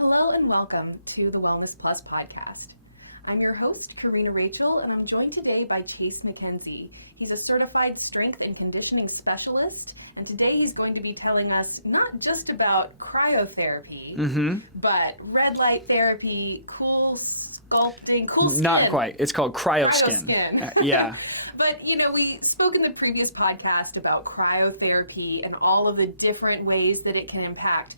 Hello and welcome to the WellnessPlus PodCast. I'm your host, Karina Rachel, and I'm joined today by Chase McKenzie. He's a certified strength and conditioning specialist, and today he's going to be telling us not just about cryotherapy, but red light therapy, cool sculpting, cool skin. Not quite. It's called cryoskin. Yeah. But, we spoke in the previous podcast about cryotherapy and all of the different ways that it can impact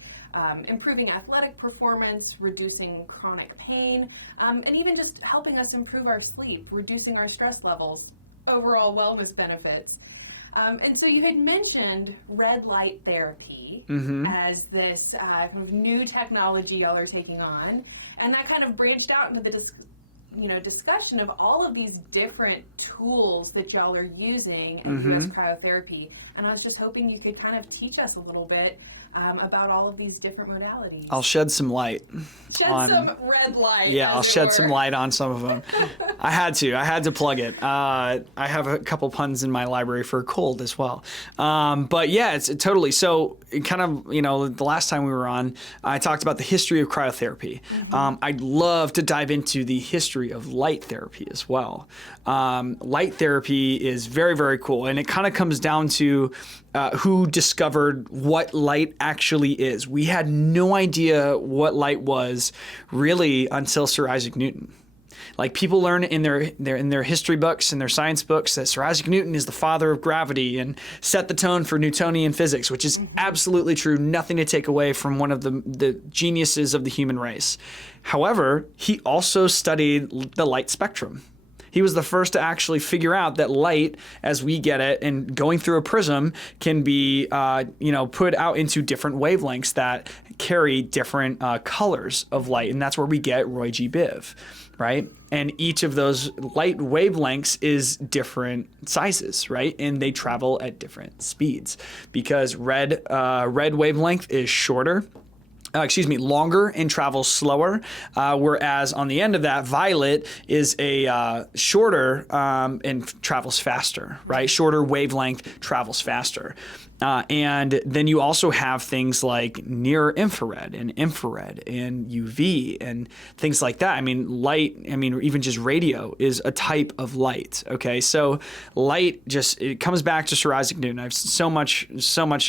improving athletic performance, reducing chronic pain, and even just helping us improve our sleep, reducing our stress levels, overall wellness benefits. And so you had mentioned red light therapy as this kind of new technology y'all are taking on, and that kind of branched out into the discussion of all of these different tools that y'all are using in US Cryotherapy. And I was just hoping you could kind of teach us a little bit about all of these different modalities. I'll shed some light. Some red light. Yeah, I'll shed some light on some of them. I had to plug it. I have a couple puns in my library for cold as well. But yeah, it's totally. So kind of, the last time we were on, I talked about the history of cryotherapy. I'd love to dive into the history of light therapy as well. Light therapy is very, very cool. And it kind of comes down to who discovered what light actually is. We had no idea what light was really until Sir Isaac Newton. Like, people learn in their history books and their science books that Sir Isaac Newton is the father of gravity and set the tone for Newtonian physics, which is absolutely true. Nothing to take away from one of the geniuses of the human race. However, he also studied the light spectrum. He was the first to actually figure out that light, as we get it, and going through a prism, can be, put out into different wavelengths that carry different colors of light, and that's where we get Roy G. Biv, right? And each of those light wavelengths is different sizes, right? And they travel at different speeds because red wavelength is longer and travels slower, whereas on the end of that, violet is a shorter and travels faster, right? Shorter wavelength travels faster. And then you also have things like near infrared and UV and things like that. Even just radio is a type of light. Okay, so light it comes back to Sir Isaac Newton. I have so much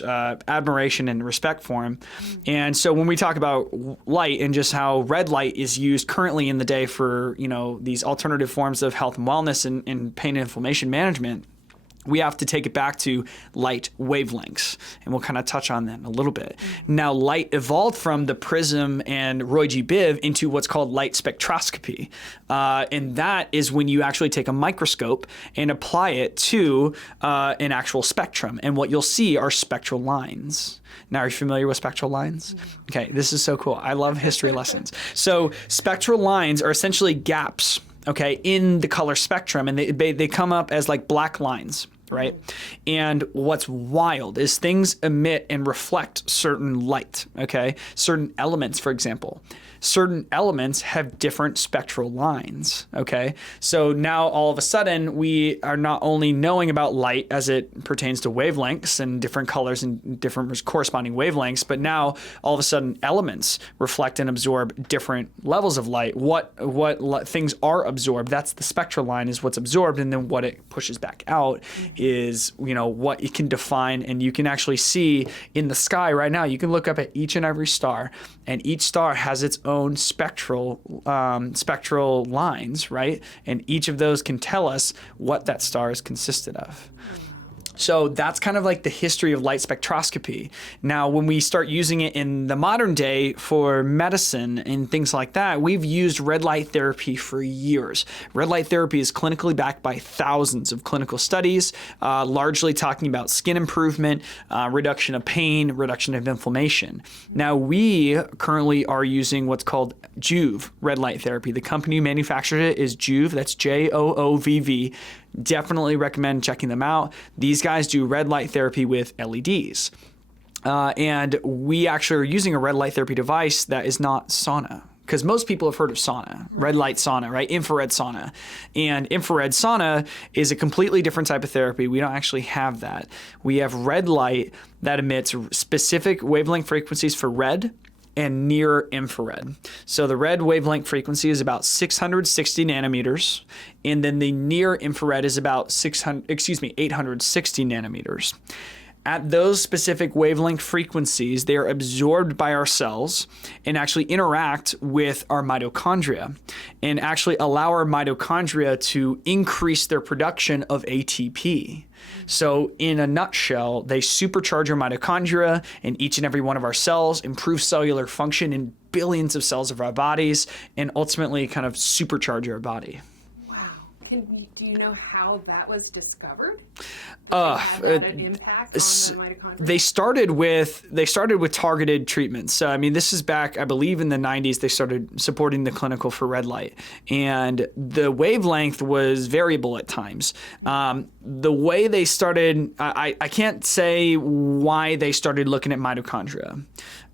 admiration and respect for him. And so when we talk about light and just how red light is used currently in the day for these alternative forms of health and wellness and pain and inflammation management, we have to take it back to light wavelengths, and we'll kind of touch on that in a little bit. Now, light evolved from the prism and Roy G. Biv into what's called light spectroscopy, and that is when you actually take a microscope and apply it to an actual spectrum, and what you'll see are spectral lines. Now, are you familiar with spectral lines? Okay, this is so cool. I love history lessons. So spectral lines are essentially gaps, okay, in the color spectrum, and they come up as like black lines, right? And what's wild is things emit and reflect certain light, okay? Certain elements, for example. Certain elements have different spectral lines, okay? So now all of a sudden we are not only knowing about light as it pertains to wavelengths and different colors and different corresponding wavelengths, but now all of a sudden elements reflect and absorb different levels of light. What things are absorbed, that's the spectral line, is what's absorbed, and then what it pushes back out is, what it can define. And you can actually see in the sky right now, you can look up at each and every star, and each star has its own spectral lines, right? And each of those can tell us what that star is consisted of. So that's kind of like the history of light spectroscopy. Now, when we start using it in the modern day for medicine and things like that, we've used red light therapy for years. Red light therapy is clinically backed by thousands of clinical studies, largely talking about skin improvement, reduction of pain, reduction of inflammation. Now, we currently are using what's called Joovv red light therapy. The company who manufactured it is Joovv, that's Joovv. Definitely recommend checking them out. These guys do red light therapy with LEDs. And we actually are using a red light therapy device that is not sauna. Because most people have heard of sauna, red light sauna, right? Infrared sauna. And infrared sauna is a completely different type of therapy. We don't actually have that. We have red light that emits specific wavelength frequencies for red and near infrared. So the red wavelength frequency is about 660 nanometers, and then the near infrared is about 860 nanometers. At those specific wavelength frequencies, they are absorbed by our cells and actually interact with our mitochondria and actually allow our mitochondria to increase their production of ATP. So in a nutshell, they supercharge our mitochondria in each and every one of our cells, improve cellular function in billions of cells of our bodies, and ultimately kind of supercharge our body. Do you know how that was discovered? Had an impact on the mitochondria? They started with targeted treatments. So I mean, this is back, I believe, in the 90s. They started supporting the clinical for red light, and the wavelength was variable at times. The way they started, I can't say why they started looking at mitochondria.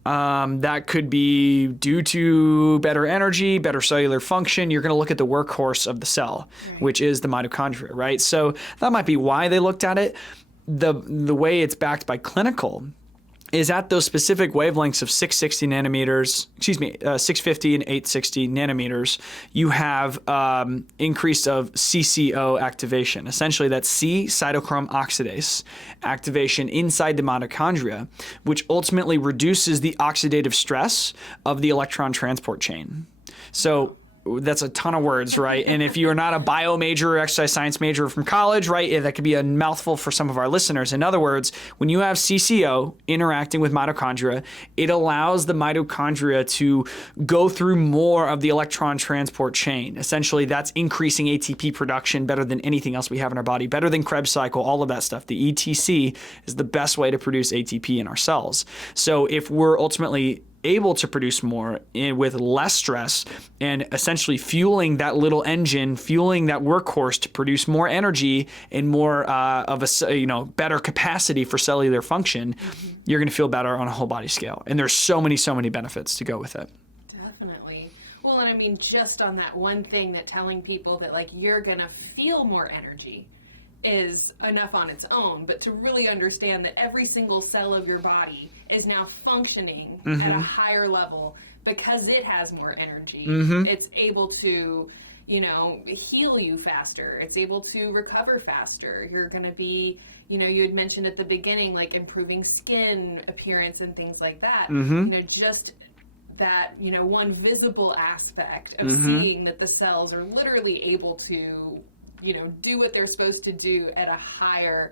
That could be due to better energy, better cellular function. You're going to look at the workhorse of the cell, which is the mitochondria, right? So that might be why they looked at it. The way it's backed by clinical is at those specific wavelengths of 650 and 860 nanometers, you have increase of CCO activation. Essentially, that's C cytochrome oxidase activation inside the mitochondria, which ultimately reduces the oxidative stress of the electron transport chain. So that's a ton of words, right? And if you're not a bio major or exercise science major from college, right, that could be a mouthful for some of our listeners. In other words, when you have CCO interacting with mitochondria, it allows the mitochondria to go through more of the electron transport chain. Essentially, that's increasing ATP production better than anything else we have in our body, better than Krebs cycle, all of that stuff. The ETC is the best way to produce ATP in our cells. So if we're ultimately able to produce more with less stress and essentially fueling that little engine, fueling that workhorse to produce more energy and more of a better capacity for cellular function, you're going to feel better on a whole body scale. And there's so many benefits to go with it. Definitely. Well, and I mean, just on that one thing, that telling people that like you're going to feel more energy is enough on its own, but to really understand that every single cell of your body is now functioning at a higher level because it has more energy. It's able to, heal you faster. It's able to recover faster. You're going to be, you had mentioned at the beginning, like improving skin appearance and things like that. Just that, one visible aspect of seeing that the cells are literally able to do what they're supposed to do at a higher,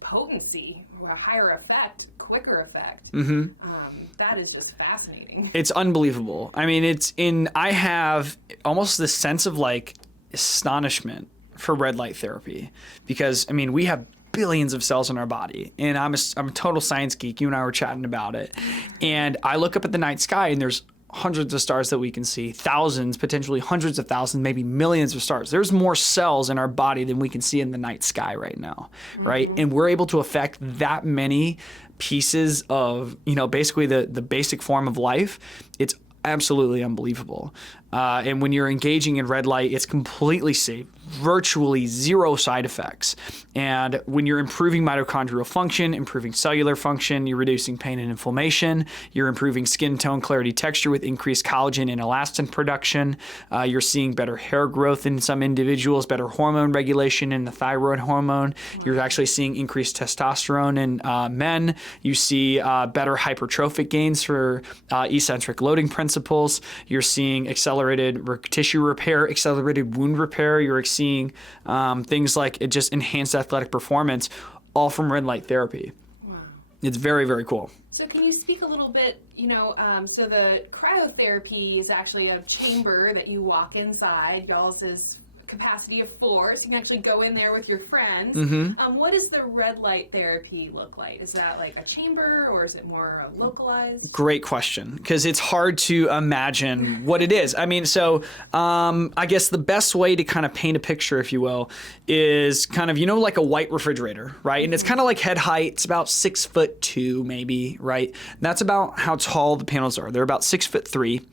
potency, or a higher effect, quicker effect. That is just fascinating. It's unbelievable. I mean, I have almost this sense of like astonishment for red light therapy because, I mean, we have billions of cells in our body, and I'm a total science geek. You and I were chatting about it, and I look up at the night sky and there's hundreds of stars that we can see, thousands, potentially hundreds of thousands, maybe millions of stars. There's more cells in our body than we can see in the night sky right now, right? And we're able to affect that many pieces of, basically the basic form of life. It's absolutely unbelievable. And when you're engaging in red light, it's completely safe, virtually zero side effects. And when you're improving mitochondrial function, improving cellular function, you're reducing pain and inflammation, you're improving skin tone, clarity, texture with increased collagen and elastin production. You're seeing better hair growth in some individuals, better hormone regulation in the thyroid hormone. You're actually seeing increased testosterone in men. You see better hypertrophic gains for eccentric loading principles. You're seeing accelerated tissue repair, accelerated wound repair. You're seeing things like it just enhanced athletic performance, all from red light therapy. Wow. It's very, very cool. So can you speak a little bit, so the cryotherapy is actually a chamber that you walk inside. Y'all's is capacity of 4, so you can actually go in there with your friends. What does the red light therapy look like? Is that like a chamber, or is it more localized? Great question, because it's hard to imagine what it is. I mean, so I guess the best way to kind of paint a picture, if you will, is kind of, like a white refrigerator, right? And it's kind of like head height. It's about 6'2", maybe, right? And that's about how tall the panels are. They're about 6'3",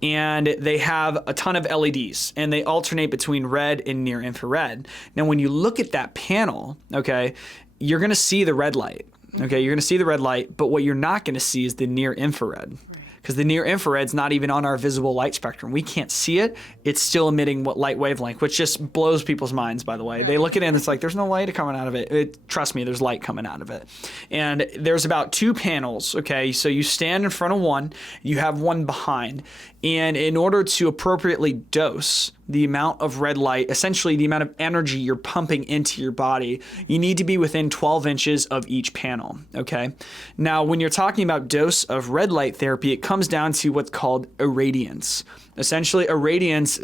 and they have a ton of LEDs, and they alternate between red and near infrared. Now, when you look at that panel, okay, you're going to see the red light. Okay, you're going to see the red light, but what you're not going to see is the near infrared. Because the near infrared's not even on our visible light spectrum. We can't see it. It's still emitting what light wavelength, which just blows people's minds, by the way. They look at it and it's like, there's no light coming out of it. Trust me, there's light coming out of it. And there's about 2 panels, okay? So you stand in front of one, you have one behind. And in order to appropriately dose the amount of red light, essentially the amount of energy you're pumping into your body, you need to be within 12 inches of each panel, okay? Now, when you're talking about dose of red light therapy, it comes down to what's called irradiance. Essentially, irradiance,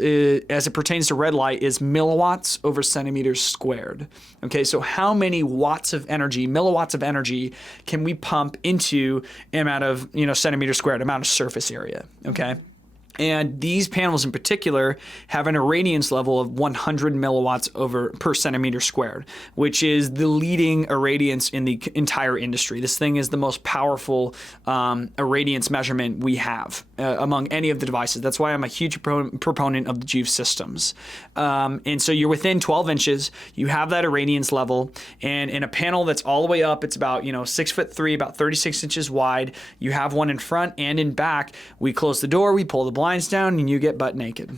as it pertains to red light, is milliwatts over centimeters squared. Okay, so how many watts of energy, milliwatts of energy, can we pump into an amount of, centimeter squared, amount of surface area, okay? And these panels in particular have an irradiance level of 100 milliwatts per centimeter squared, which is the leading irradiance in the entire industry. This thing is the most powerful irradiance measurement we have among any of the devices. That's why I'm a huge proponent of the Juve systems. And so you're within 12 inches, you have that irradiance level, and in a panel that's all the way up, it's about 6'3", about 36 inches wide. You have one in front and in back. We close the door, we pull the blinds down, and you get butt naked.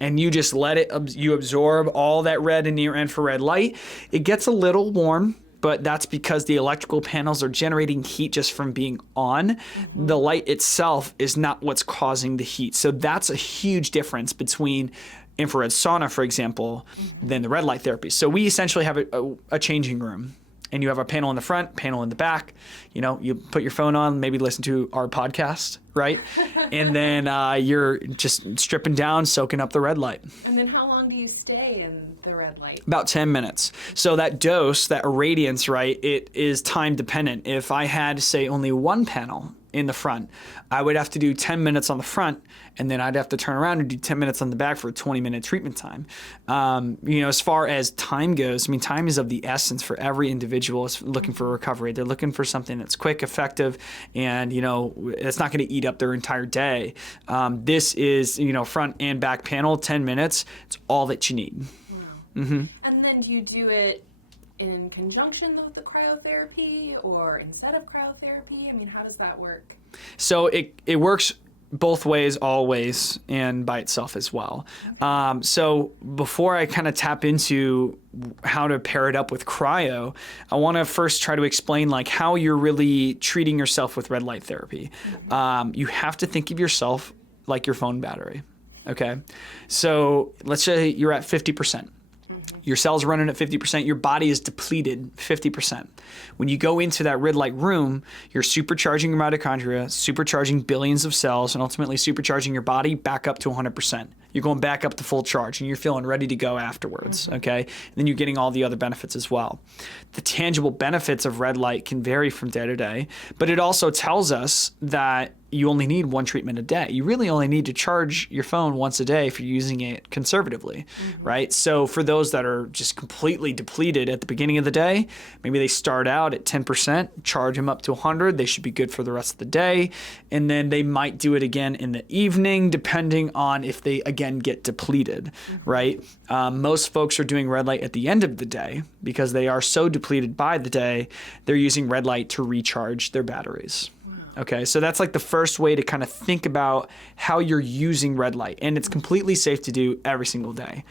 And you just let it, you absorb all that red and near infrared light. It gets a little warm, but that's because the electrical panels are generating heat just from being on. The light itself is not what's causing the heat. So that's a huge difference between infrared sauna, for example, than the red light therapy. So we essentially have a changing room. And you have a panel in the front, panel in the back. You put your phone on, maybe listen to our podcast, right? And then you're just stripping down, soaking up the red light. And then how long do you stay in the red light? About 10 minutes. So that dose, that irradiance, right, it is time dependent. If I had, say, only one panel in the front, I would have to do 10 minutes on the front, and then I'd have to turn around and do 10 minutes on the back for a 20-minute treatment time. As far as time goes, time is of the essence for every individual is looking for recovery. They're looking for something that's quick, effective, and, it's not going to eat up their entire day. This is, front and back panel, 10 minutes. It's all that you need. Wow. And then do you do it in conjunction with the cryotherapy or instead of cryotherapy? How does that work? So it works both ways, always, and by itself as well. So before I kind of tap into how to pair it up with cryo, I want to first try to explain how you're really treating yourself with red light therapy. You have to think of yourself like your phone battery. Okay. So let's say you're at 50%. Your cells are running at 50%. Your body is depleted 50%. When you go into that red light room, you're supercharging your mitochondria, supercharging billions of cells, and ultimately supercharging your body back up to 100%. You're going back up to full charge, and you're feeling ready to go afterwards, okay? And then you're getting all the other benefits as well. The tangible benefits of red light can vary from day to day, but it also tells us that you only need one treatment a day. You really only need to charge your phone once a day if you're using it conservatively, right? So for those that are just completely depleted at the beginning of the day, maybe they start out at 10%, charge them up to 100. They should be good for the rest of the day. And then they might do it again in the evening, depending on if they, again, get depleted, right? Most folks are doing red light at the end of the day because they are so depleted by the day, they're using red light to recharge their batteries. Okay, so that's the first way to kind of think about how you're using red light, and it's completely safe to do every single day.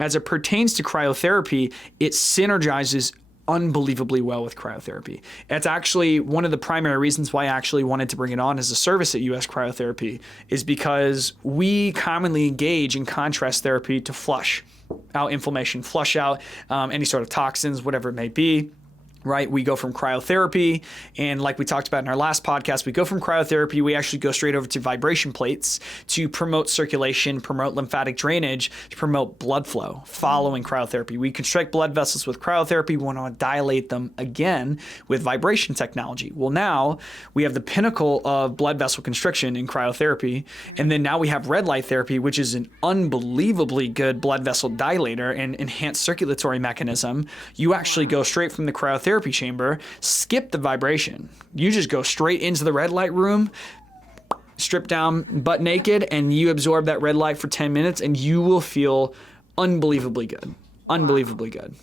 As it pertains to cryotherapy, it synergizes unbelievably well with cryotherapy. It's actually one of the primary reasons why I actually wanted to bring it on as a service at USCryoTherapy is because we commonly engage in contrast therapy to flush out inflammation, flush out any sort of toxins, whatever it may be. Right? We go from cryotherapy, and like we talked about in our last podcast, we go from cryotherapy, we actually go straight over to vibration plates to promote circulation, promote lymphatic drainage, to promote blood flow following cryotherapy. We constrict blood vessels with cryotherapy. We want to dilate them again with vibration technology. Well, now we have the pinnacle of blood vessel constriction in cryotherapy, and then now we have red light therapy, which is an unbelievably good blood vessel dilator and enhanced circulatory mechanism. You actually go straight from the cryotherapy chamber, skip the vibration. You just go straight into the red light room, strip down butt naked, and you absorb that red light for 10 minutes, and you will feel unbelievably good. Unbelievably good.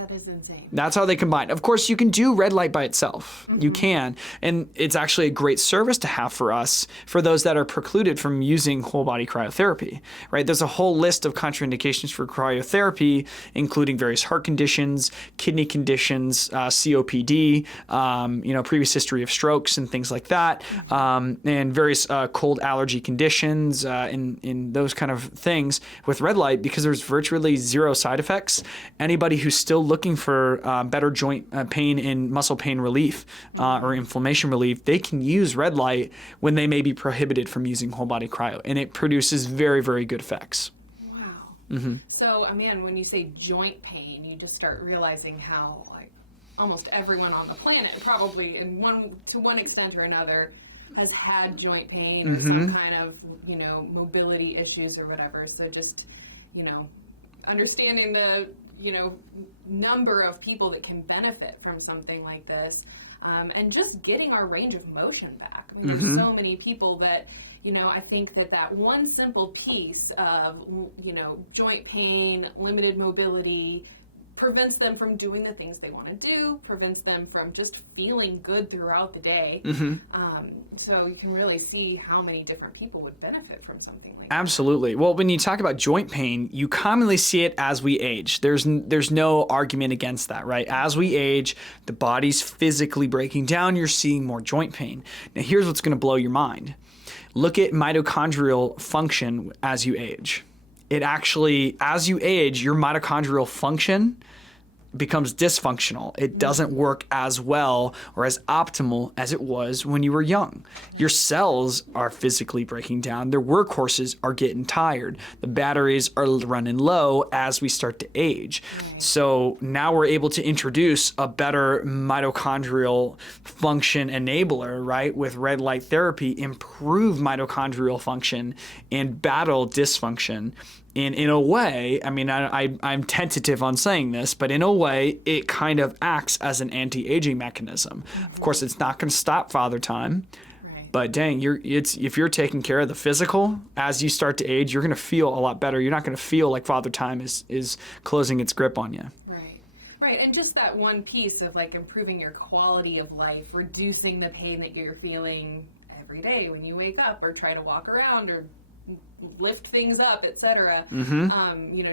That is insane. That's how they combine. Of course, you can do red light by itself. You can. And it's actually a great service to have for us, for those that are precluded from using whole body cryotherapy, right? There's a whole list of contraindications for cryotherapy, including various heart conditions, kidney conditions, COPD, previous history of strokes and things like that, and various cold allergy conditions, in those kind of things with red light, because there's virtually zero side effects. Anybody who's still looking for better joint pain and muscle pain relief or inflammation relief, they can use red light when they may be prohibited from using whole body cryo, and it produces very, very good effects. Wow. So, when you say joint pain, you just start realizing how almost everyone on the planet, probably to one extent or another, has had joint pain or some kind of mobility issues or whatever. So just understanding the number of people that can benefit from something like this, and just getting our range of motion back. There's so many people that, I think that one simple piece of, joint pain, limited mobility, prevents them from doing the things they want to do, prevents them from just feeling good throughout the day. So you can really see how many different people would benefit from something like that. Absolutely. Well, when you talk about joint pain, you commonly see it as we age. There's no argument against that, right? As we age, the body's physically breaking down, you're seeing more joint pain. Now, here's what's going to blow your mind. Look at mitochondrial function as you age. It actually, as you age, your mitochondrial function becomes dysfunctional. It doesn't work as well or as optimal as it was when you were young. Your cells are physically breaking down. Their workhorses are getting tired. The batteries are running low as we start to age. So now we're able to introduce a better mitochondrial function enabler, right? With red light therapy, improve mitochondrial function and battle dysfunction. And in a way, I'm tentative on saying this, but in a way, it kind of acts as an anti-aging mechanism. Of course, it's not going to stop father time, but dang, if you're taking care of the physical, as you start to age, you're going to feel a lot better. You're not going to feel like father time is closing its grip on you. Right, and just that one piece of improving your quality of life, reducing the pain that you're feeling every day when you wake up or try to walk around or lift things up, etc.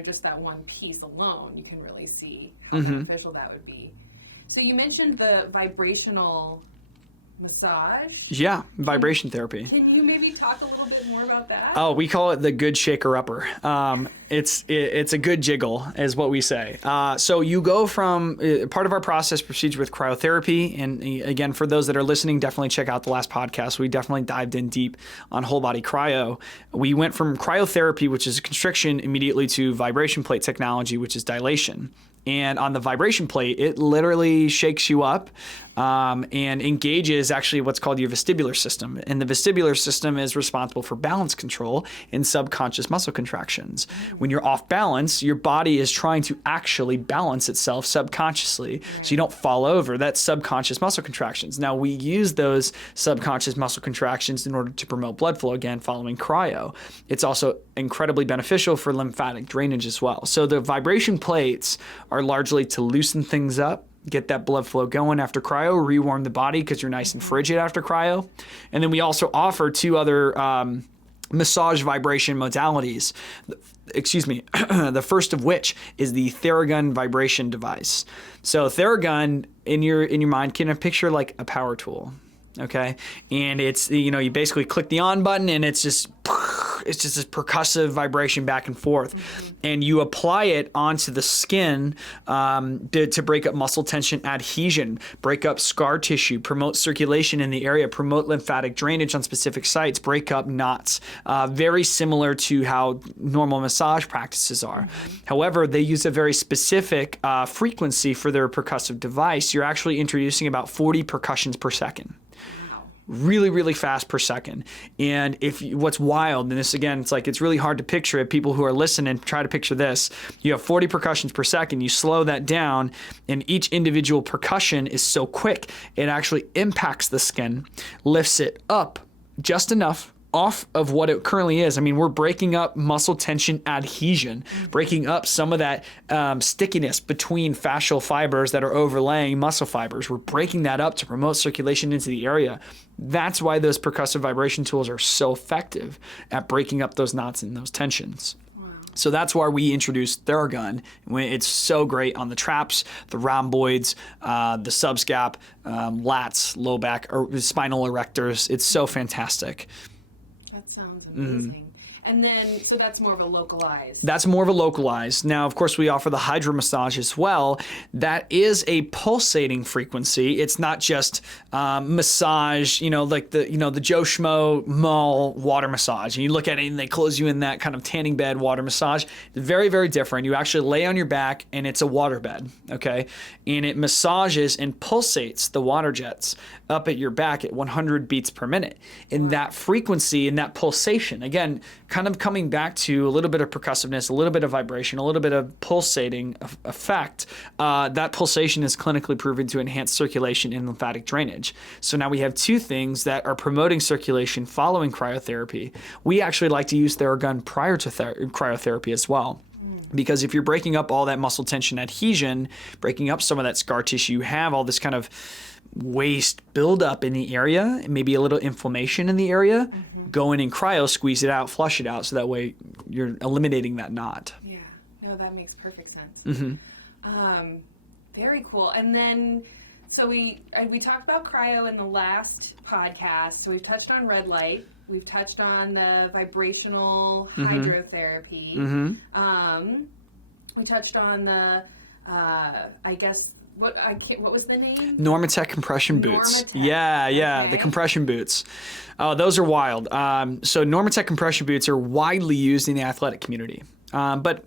Just that one piece alone, you can really see how beneficial that would be. So you mentioned the vibrational massage. Yeah, vibration therapy. Can you maybe talk a little bit more about that? Oh, we call it the good shaker upper. It's a good jiggle, is what we say. So you go from part of our process proceeds with cryotherapy, and again, for those that are listening, definitely check out the last podcast. We definitely dived in deep on whole body cryo. We went from cryotherapy, which is constriction, immediately to vibration plate technology, which is dilation. And on the vibration plate, it literally shakes you up and engages actually what's called your vestibular system. And the vestibular system is responsible for balance control and subconscious muscle contractions. When you're off balance, your body is trying to actually balance itself subconsciously so you don't fall over. That's subconscious muscle contractions. Now, we use those subconscious muscle contractions in order to promote blood flow, again, following cryo. It's also incredibly beneficial for lymphatic drainage as well. So the vibration plates are largely to loosen things up, get that blood flow going after cryo, rewarm the body because you're nice and frigid after cryo. And then we also offer two other massage vibration modalities. The first of which is the Theragun vibration device. So Theragun, in your mind, can picture like a power tool. Okay. And it's, you basically click the on button and it's just this percussive vibration back and forth. And you apply it onto the skin to break up muscle tension, adhesion, break up scar tissue, promote circulation in the area, promote lymphatic drainage on specific sites, break up knots. Very similar to how normal massage practices are. However, they use a very specific frequency for their percussive device. You're actually introducing about 40 percussions per second. Really, really fast per second. And what's wild, and this again, it's really hard to picture it. People who are listening, try to picture this. You have 40 percussions per second. You slow that down, and each individual percussion is so quick, it actually impacts the skin, lifts it up just enough, off of what it currently is. I mean, we're breaking up muscle tension adhesion, breaking up some of that stickiness between fascial fibers that are overlaying muscle fibers. We're breaking that up to promote circulation into the area. That's why those percussive vibration tools are so effective at breaking up those knots and those tensions. So that's why we introduced Theragun. It's so great on the traps, the rhomboids, the subscap, lats, low back, or spinal erectors. It's so fantastic. That sounds amazing. And then, so that's more of a localized. That's more of a localized. Now, of course, we offer the hydro massage as well. That is a pulsating frequency. It's not just massage, like the Joe Schmo mall water massage. And you look at it and they close you in that kind of tanning bed water massage. It's very, very different. You actually lay on your back and it's a water bed, okay? And it massages and pulsates the water jets up at your back at 100 beats per minute. And that frequency and that pulsation, again, kind of coming back to a little bit of percussiveness, a little bit of vibration, a little bit of pulsating effect, that pulsation is clinically proven to enhance circulation and lymphatic drainage. So now we have two things that are promoting circulation following cryotherapy. We actually like to use Theragun prior to cryotherapy as well. Because if you're breaking up all that muscle tension adhesion, breaking up some of that scar tissue, you have all this kind of waste buildup in the area, maybe a little inflammation in the area, go in and cryo, squeeze it out, flush it out, so that way you're eliminating that knot. Yeah, no, that makes perfect sense. Very cool. And then, so we talked about cryo in the last podcast. So we've touched on red light. We've touched on the vibrational hydrotherapy. We touched on the, what was the name? Normatec compression boots. Normatec. Yeah, Okay. The compression boots. Those are wild. So Normatec compression boots are widely used in the athletic community. But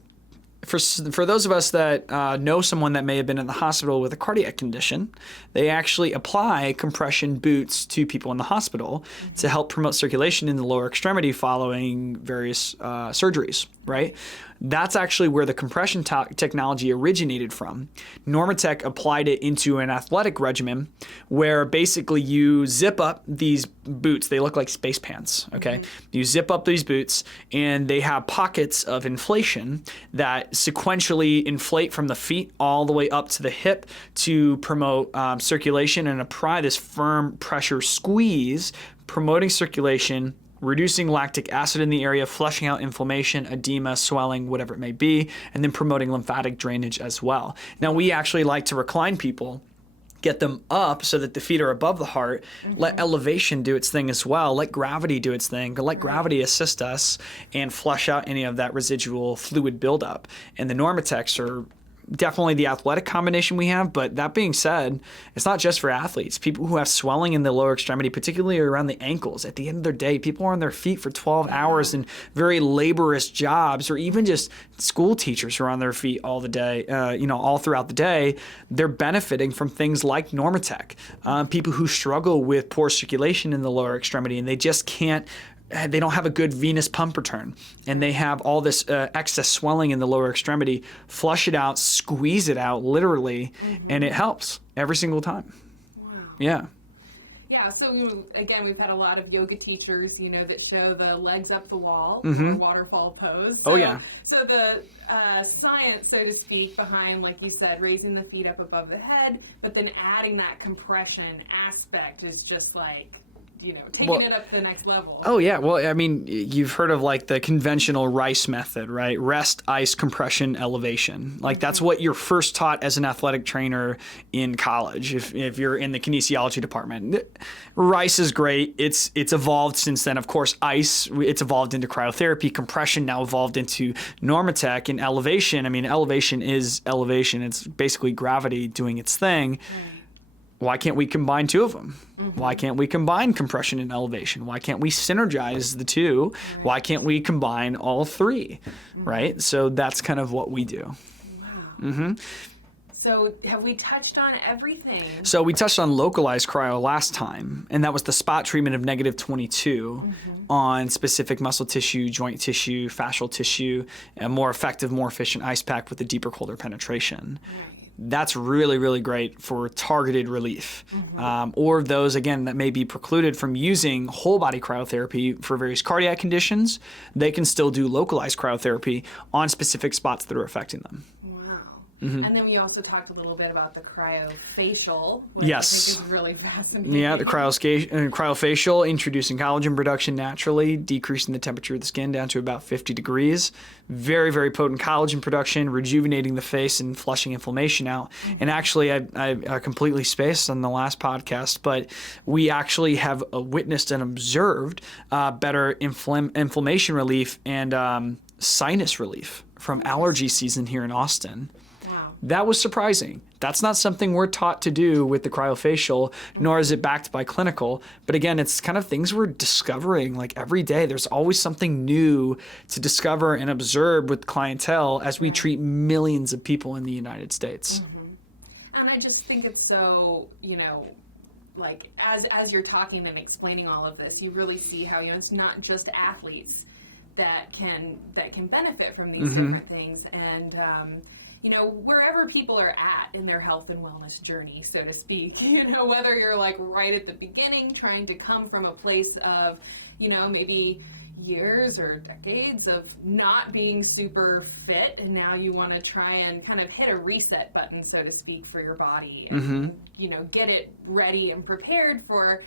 for those of us that know someone that may have been in the hospital with a cardiac condition, they actually apply compression boots to people in the hospital to help promote circulation in the lower extremity following various surgeries, right? That's actually where the compression technology originated from. Normatec applied it into an athletic regimen where basically you zip up these boots. They look like space pants, okay? You zip up these boots and they have pockets of inflation that sequentially inflate from the feet all the way up to the hip to promote circulation and apply this firm pressure squeeze, promoting circulation, reducing lactic acid in the area, flushing out inflammation, edema, swelling, whatever it may be, and then promoting lymphatic drainage as well. Now, we actually like to recline people, get them up so that the feet are above the heart, let elevation do its thing as well, let gravity do its thing, let gravity assist us and flush out any of that residual fluid buildup. And the Normatecs are definitely the athletic combination we have, but that being said, it's not just for athletes. People who have swelling in the lower extremity, particularly around the ankles, at the end of their day, people are on their feet for 12 hours in very laborious jobs, or even just school teachers who are on their feet all the day, all throughout the day. They're benefiting from things like Normatec. People who struggle with poor circulation in the lower extremity and they just can't, they don't have a good venous pump return, and they have all this excess swelling in the lower extremity. Flush it out, squeeze it out, literally, and it helps every single time. Wow. Yeah. Yeah, so again, we've had a lot of yoga teachers, that show the legs up the wall, or waterfall pose. So, Oh, yeah. So the science, so to speak, behind, like you said, raising the feet up above the head, but then adding that compression aspect is just like, taking it up to the next level. Oh, yeah. Well, I mean, you've heard of like the conventional RICE method, right? Rest, ice, compression, elevation. Like that's what you're first taught as an athletic trainer in college. If you're in the kinesiology department, RICE is great. It's evolved since then. Of course, ice, it's evolved into cryotherapy. Compression now evolved into Normatec, and elevation. I mean, elevation is elevation. It's basically gravity doing its thing. Why can't we combine two of them? Why can't we combine compression and elevation? Why can't we synergize the two? Why can't we combine all three, right? So that's kind of what we do. Wow. So have we touched on everything? So we touched on localized cryo last time, and that was the spot treatment of negative 22 on specific muscle tissue, joint tissue, fascial tissue, a more effective, more efficient ice pack with a deeper, colder penetration. that's really, really great for targeted relief. Or those, again, that may be precluded from using whole body cryotherapy for various cardiac conditions, they can still do localized cryotherapy on specific spots that are affecting them. And then we also talked a little bit about the cryofacial, which Yes. I think is really fascinating. Yeah, the cryofacial, introducing collagen production naturally, decreasing the temperature of the skin down to about 50 degrees. Very, very potent collagen production, rejuvenating the face and flushing inflammation out. And actually, I completely spaced on the last podcast, but we actually have witnessed and observed better inflammation relief and sinus relief from allergy season here in Austin. That was surprising. That's not something we're taught to do with the cryofacial, nor is it backed by clinical. But again, it's kind of things we're discovering like every day. There's always something new to discover and observe with clientele as we treat millions of people in the United States. And I just think it's so, like as you're talking and explaining all of this, you really see how, it's not just athletes that can benefit from these different things. And, wherever people are at in their health and wellness journey, so to speak, whether you're like right at the beginning trying to come from a place of, maybe years or decades of not being super fit, and now you want to try and kind of hit a reset button, so to speak, for your body and, get it ready and prepared for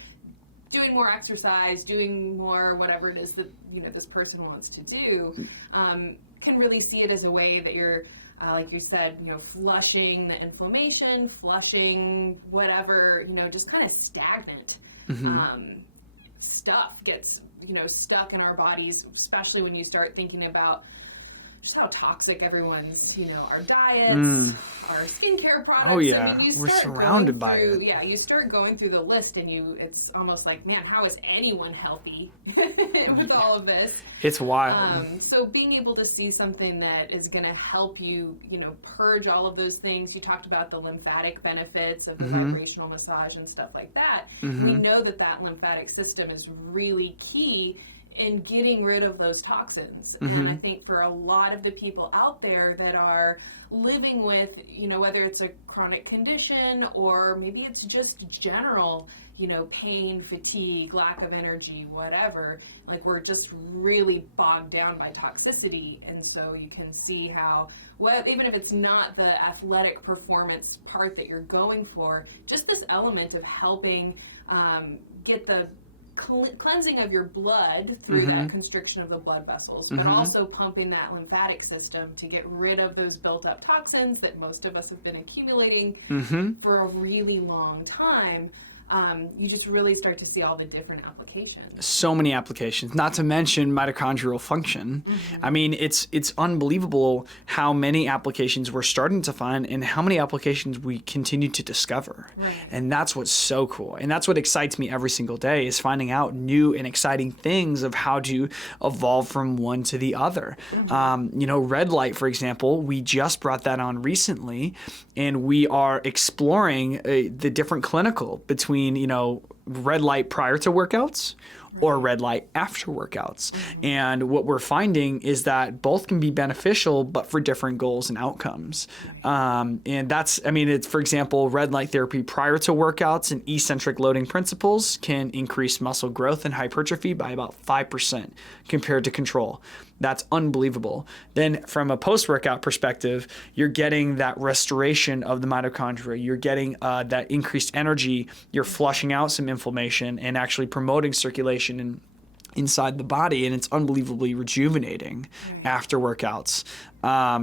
doing more exercise, doing more whatever it is that, this person wants to do, can really see it as a way that you're, like you said, flushing the inflammation, flushing whatever, just kind of stagnant stuff gets, stuck in our bodies, especially when you start thinking about just how toxic everyone's, our diets, our skincare products. Oh yeah, I mean, we're surrounded by it. Yeah, you start going through the list and it's almost like, man, how is anyone healthy with all of this? It's wild. So being able to see something that is going to help you, purge all of those things. You talked about the lymphatic benefits of the vibrational massage and stuff like that. We know that lymphatic system is really key in getting rid of those toxins. And I think for a lot of the people out there that are living with, whether it's a chronic condition or maybe it's just general, pain, fatigue, lack of energy, whatever, like we're just really bogged down by toxicity. And so you can see how, even if it's not the athletic performance part that you're going for, just this element of helping get the cleansing of your blood through that constriction of the blood vessels, but also pumping that lymphatic system to get rid of those built up toxins that most of us have been accumulating for a really long time. You just really start to see all the different applications. So many applications, not to mention mitochondrial function. I mean, it's unbelievable how many applications we're starting to find and how many applications we continue to discover. Right. And that's what's so cool. And that's what excites me every single day, is finding out new and exciting things of how to evolve from one to the other. Red light, for example, we just brought that on recently, and we are exploring the different clinical between red light prior to workouts or red light after workouts. And what we're finding is that both can be beneficial, but for different goals and outcomes. And that's, it's, for example, red light therapy prior to workouts and eccentric loading principles can increase muscle growth and hypertrophy by about 5% compared to control. That's unbelievable. Then from a post-workout perspective, you're getting that restoration of the mitochondria. You're getting that increased energy. You're flushing out some inflammation and actually promoting circulation inside the body, and it's unbelievably rejuvenating after workouts.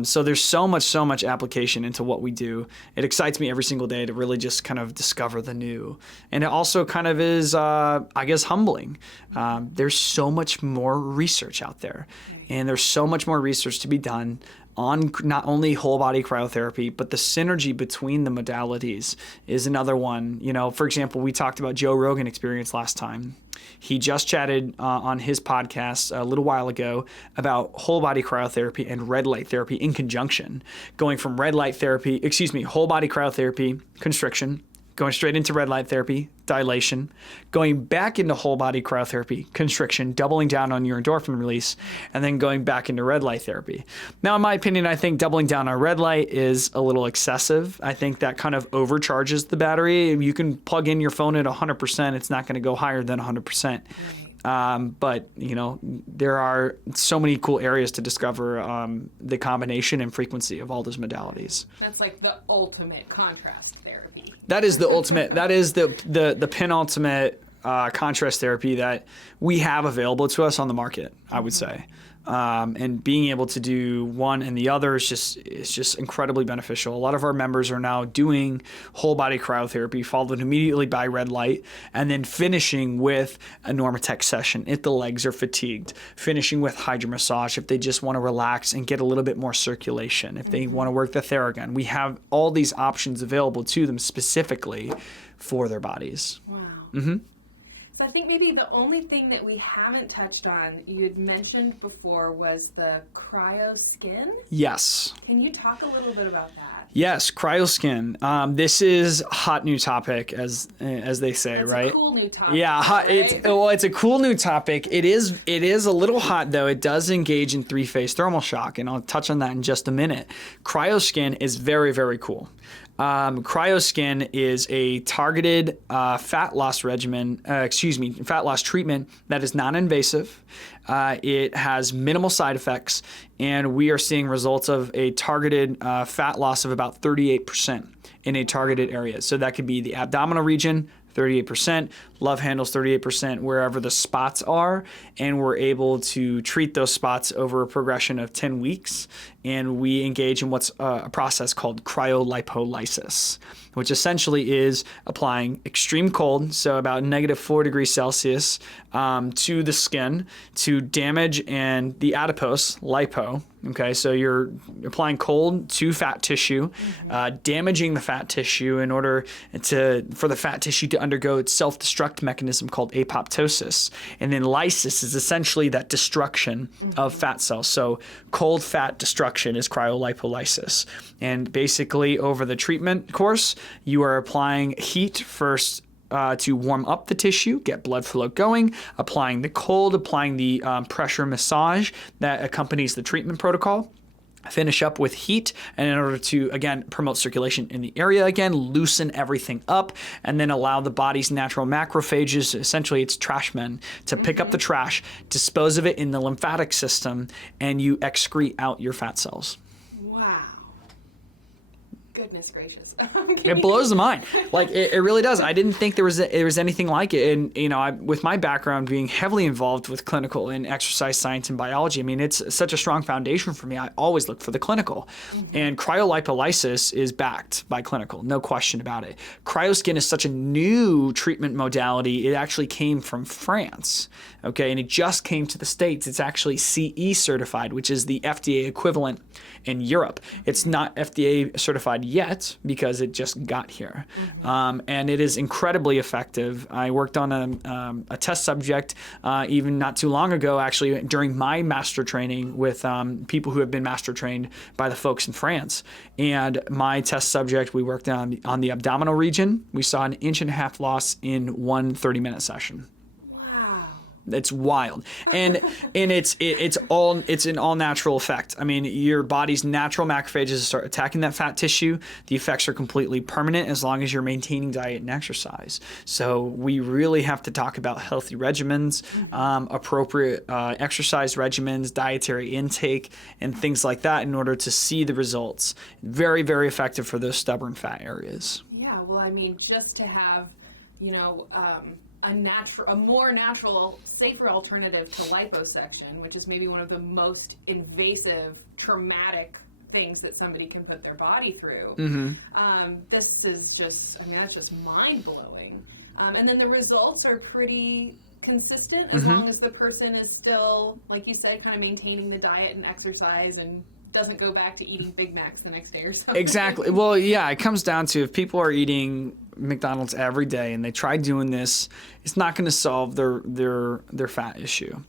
So there's so much application into what we do. It excites me every single day to really just kind of discover the new. And it also kind of is, humbling. There's so much more research out there, and there's so much more research to be done on not only whole body cryotherapy, but the synergy between the modalities is another one. For example, we talked about Joe Rogan Experience last time. He just chatted on his podcast a little while ago about whole body cryotherapy and red light therapy in conjunction, going from whole body cryotherapy, constriction, going straight into red light therapy, dilation, going back into whole body cryotherapy, constriction, doubling down on your endorphin release, and then going back into red light therapy. Now, in my opinion, I think doubling down on red light is a little excessive. I think that kind of overcharges the battery. You can plug in your phone at 100%. It's not going to go higher than 100%. But, there are so many cool areas to discover the combination and frequency of all those modalities. That's like the ultimate contrast therapy. That is the ultimate. That is the penultimate contrast therapy that we have available to us on the market, I would say. And being able to do one and the other is just incredibly beneficial. A lot of our members are now doing whole body cryotherapy, followed immediately by red light, and then finishing with a Normatec session if the legs are fatigued, finishing with hydromassage if they just want to relax and get a little bit more circulation, if they want to work the Theragun. We have all these options available to them specifically for their bodies. Wow. Mm-hmm. So I think maybe the only thing that we haven't touched on, you had mentioned before, was the cryo skin. Yes. Can you talk a little bit about that? Yes, cryoskin. This is a hot new topic, as they say, That's right? a cool new topic. Yeah, hot, right? it's a cool new topic. It is a little hot though. It does engage in 3-phase thermal shock, and I'll touch on that in just a minute. Cryoskin is very, very cool. Cryoskin is a targeted fat loss treatment that is non-invasive. It has minimal side effects, and we are seeing results of a targeted fat loss of about 38% in a targeted area. So that could be the abdominal region, 38%, love handles 38%, wherever the spots are, and we're able to treat those spots over a progression of 10 weeks, and we engage in what's a process called cryolipolysis, which essentially is applying extreme cold, so about -4 degrees Celsius, to the skin to damage and the adipose, lipo. Okay, so you're applying cold to fat tissue, damaging the fat tissue in order for the fat tissue to undergo its self-destruct mechanism called apoptosis. And then lysis is essentially that destruction of fat cells. So cold fat destruction is cryolipolysis. And basically over the treatment course, you are applying heat first to warm up the tissue, get blood flow going, applying the cold, applying the pressure massage that accompanies the treatment protocol. Finish up with heat, and in order to, again, promote circulation in the area again, loosen everything up, and then allow the body's natural macrophages, essentially it's trash men, to pick up the trash, dispose of it in the lymphatic system, and you excrete out your fat cells. Wow. Goodness gracious. It blows the mind. Like it really does. I didn't think there was anything like it. And with my background being heavily involved with clinical and exercise science and biology, I mean, it's such a strong foundation for me. I always look for the clinical. And cryolipolysis is backed by clinical, no question about it. Cryoskin is such a new treatment modality. It actually came from France. Okay, and it just came to the States. It's actually CE certified, which is the FDA equivalent in Europe. It's not FDA certified yet because it just got here. And it is incredibly effective. I worked on a test subject even not too long ago, actually, during my master training with people who have been master trained by the folks in France. And my test subject, we worked on the abdominal region. We saw an 1.5-inch loss in one 30-minute session. It's wild, and it's an all natural effect. I mean, your body's natural macrophages start attacking that fat tissue. The effects are completely permanent as long as you're maintaining diet and exercise. So we really have to talk about healthy regimens, appropriate exercise regimens, dietary intake, and things like that in order to see the results. Very, very effective for those stubborn fat areas. Yeah, well, I mean, just to have, a more natural, safer alternative to liposuction, which is maybe one of the most invasive, traumatic things that somebody can put their body through. This is that's just mind-blowing. And then the results are pretty consistent as long as the person is still, like you said, kind of maintaining the diet and exercise and doesn't go back to eating Big Macs the next day or something. Exactly. Well, yeah, it comes down to if people are eating McDonald's every day and they try doing this, it's not going to solve their fat issue.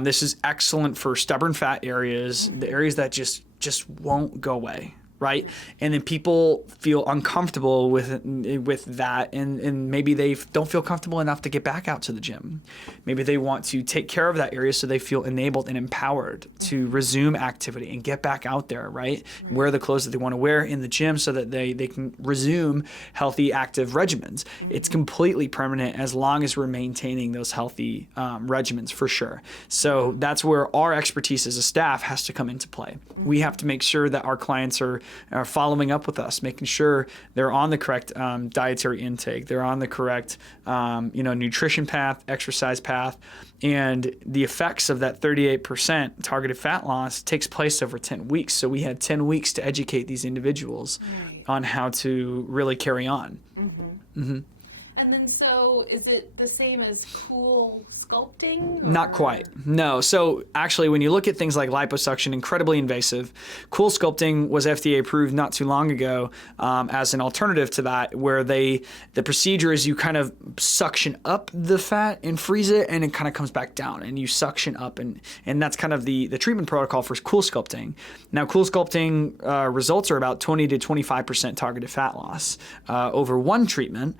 This is excellent for stubborn fat areas, the areas that just won't go away, right? And then people feel uncomfortable with that, and maybe they don't feel comfortable enough to get back out to the gym. Maybe they want to take care of that area so they feel enabled and empowered to resume activity and get back out there, right? Wear the clothes that they want to wear in the gym so that they can resume healthy, active regimens. It's completely permanent as long as we're maintaining those healthy regimens, for sure. So that's where our expertise as a staff has to come into play. We have to make sure that our clients are following up with us, making sure they're on the correct dietary intake, they're on the correct nutrition path, exercise path, and the effects of that 38% targeted fat loss takes place over 10 weeks. So we had 10 weeks to educate these individuals on how to really carry on. And then, so is it the same as cool sculpting? Not quite. No. So actually, when you look at things like liposuction, incredibly invasive. Cool sculpting was FDA approved not too long ago as an alternative to that, where the procedure is you kind of suction up the fat and freeze it, and it kind of comes back down, and you suction up, and that's kind of the treatment protocol for cool sculpting. Now, cool sculpting results are about 20 to 25% targeted fat loss over one treatment.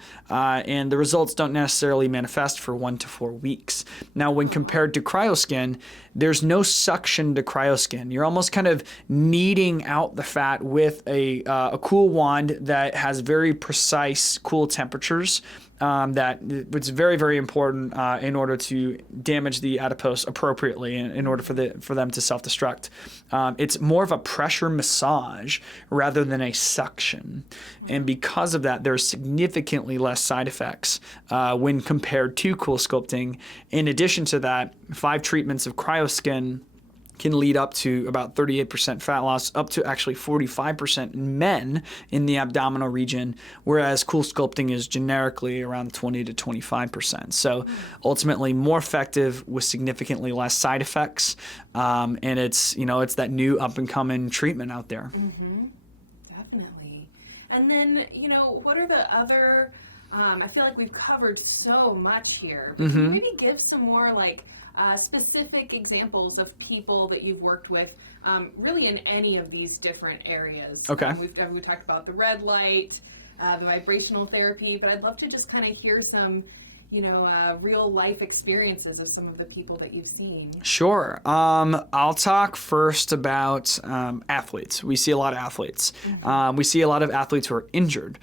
And the results don't necessarily manifest for 1 to 4 weeks. Now, when compared to cryoskin, there's no suction to cryoskin. You're almost kind of kneading out the fat with a cool wand that has very precise cool temperatures. That it's very, very important in order to damage the adipose appropriately in order for them to self-destruct. It's more of a pressure massage rather than a suction. And because of that, there's significantly less side effects when compared to cool sculpting. In addition to that, 5 treatments of cryoskin can lead up to about 38% fat loss, up to actually 45% in men in the abdominal region, whereas cool sculpting is generically around 20 to 25%. So ultimately more effective with significantly less side effects, and it's that new up and coming treatment out there. Definitely. And then, what are the other, I feel like we've covered so much here, but can you maybe give some more specific examples of people that you've worked with, really in any of these different areas? Okay. We talked about the red light, the vibrational therapy, but I'd love to just kind of hear some, real life experiences of some of the people that you've seen. Sure. I'll talk first about athletes. We see a lot of athletes. We see a lot of athletes who are injured.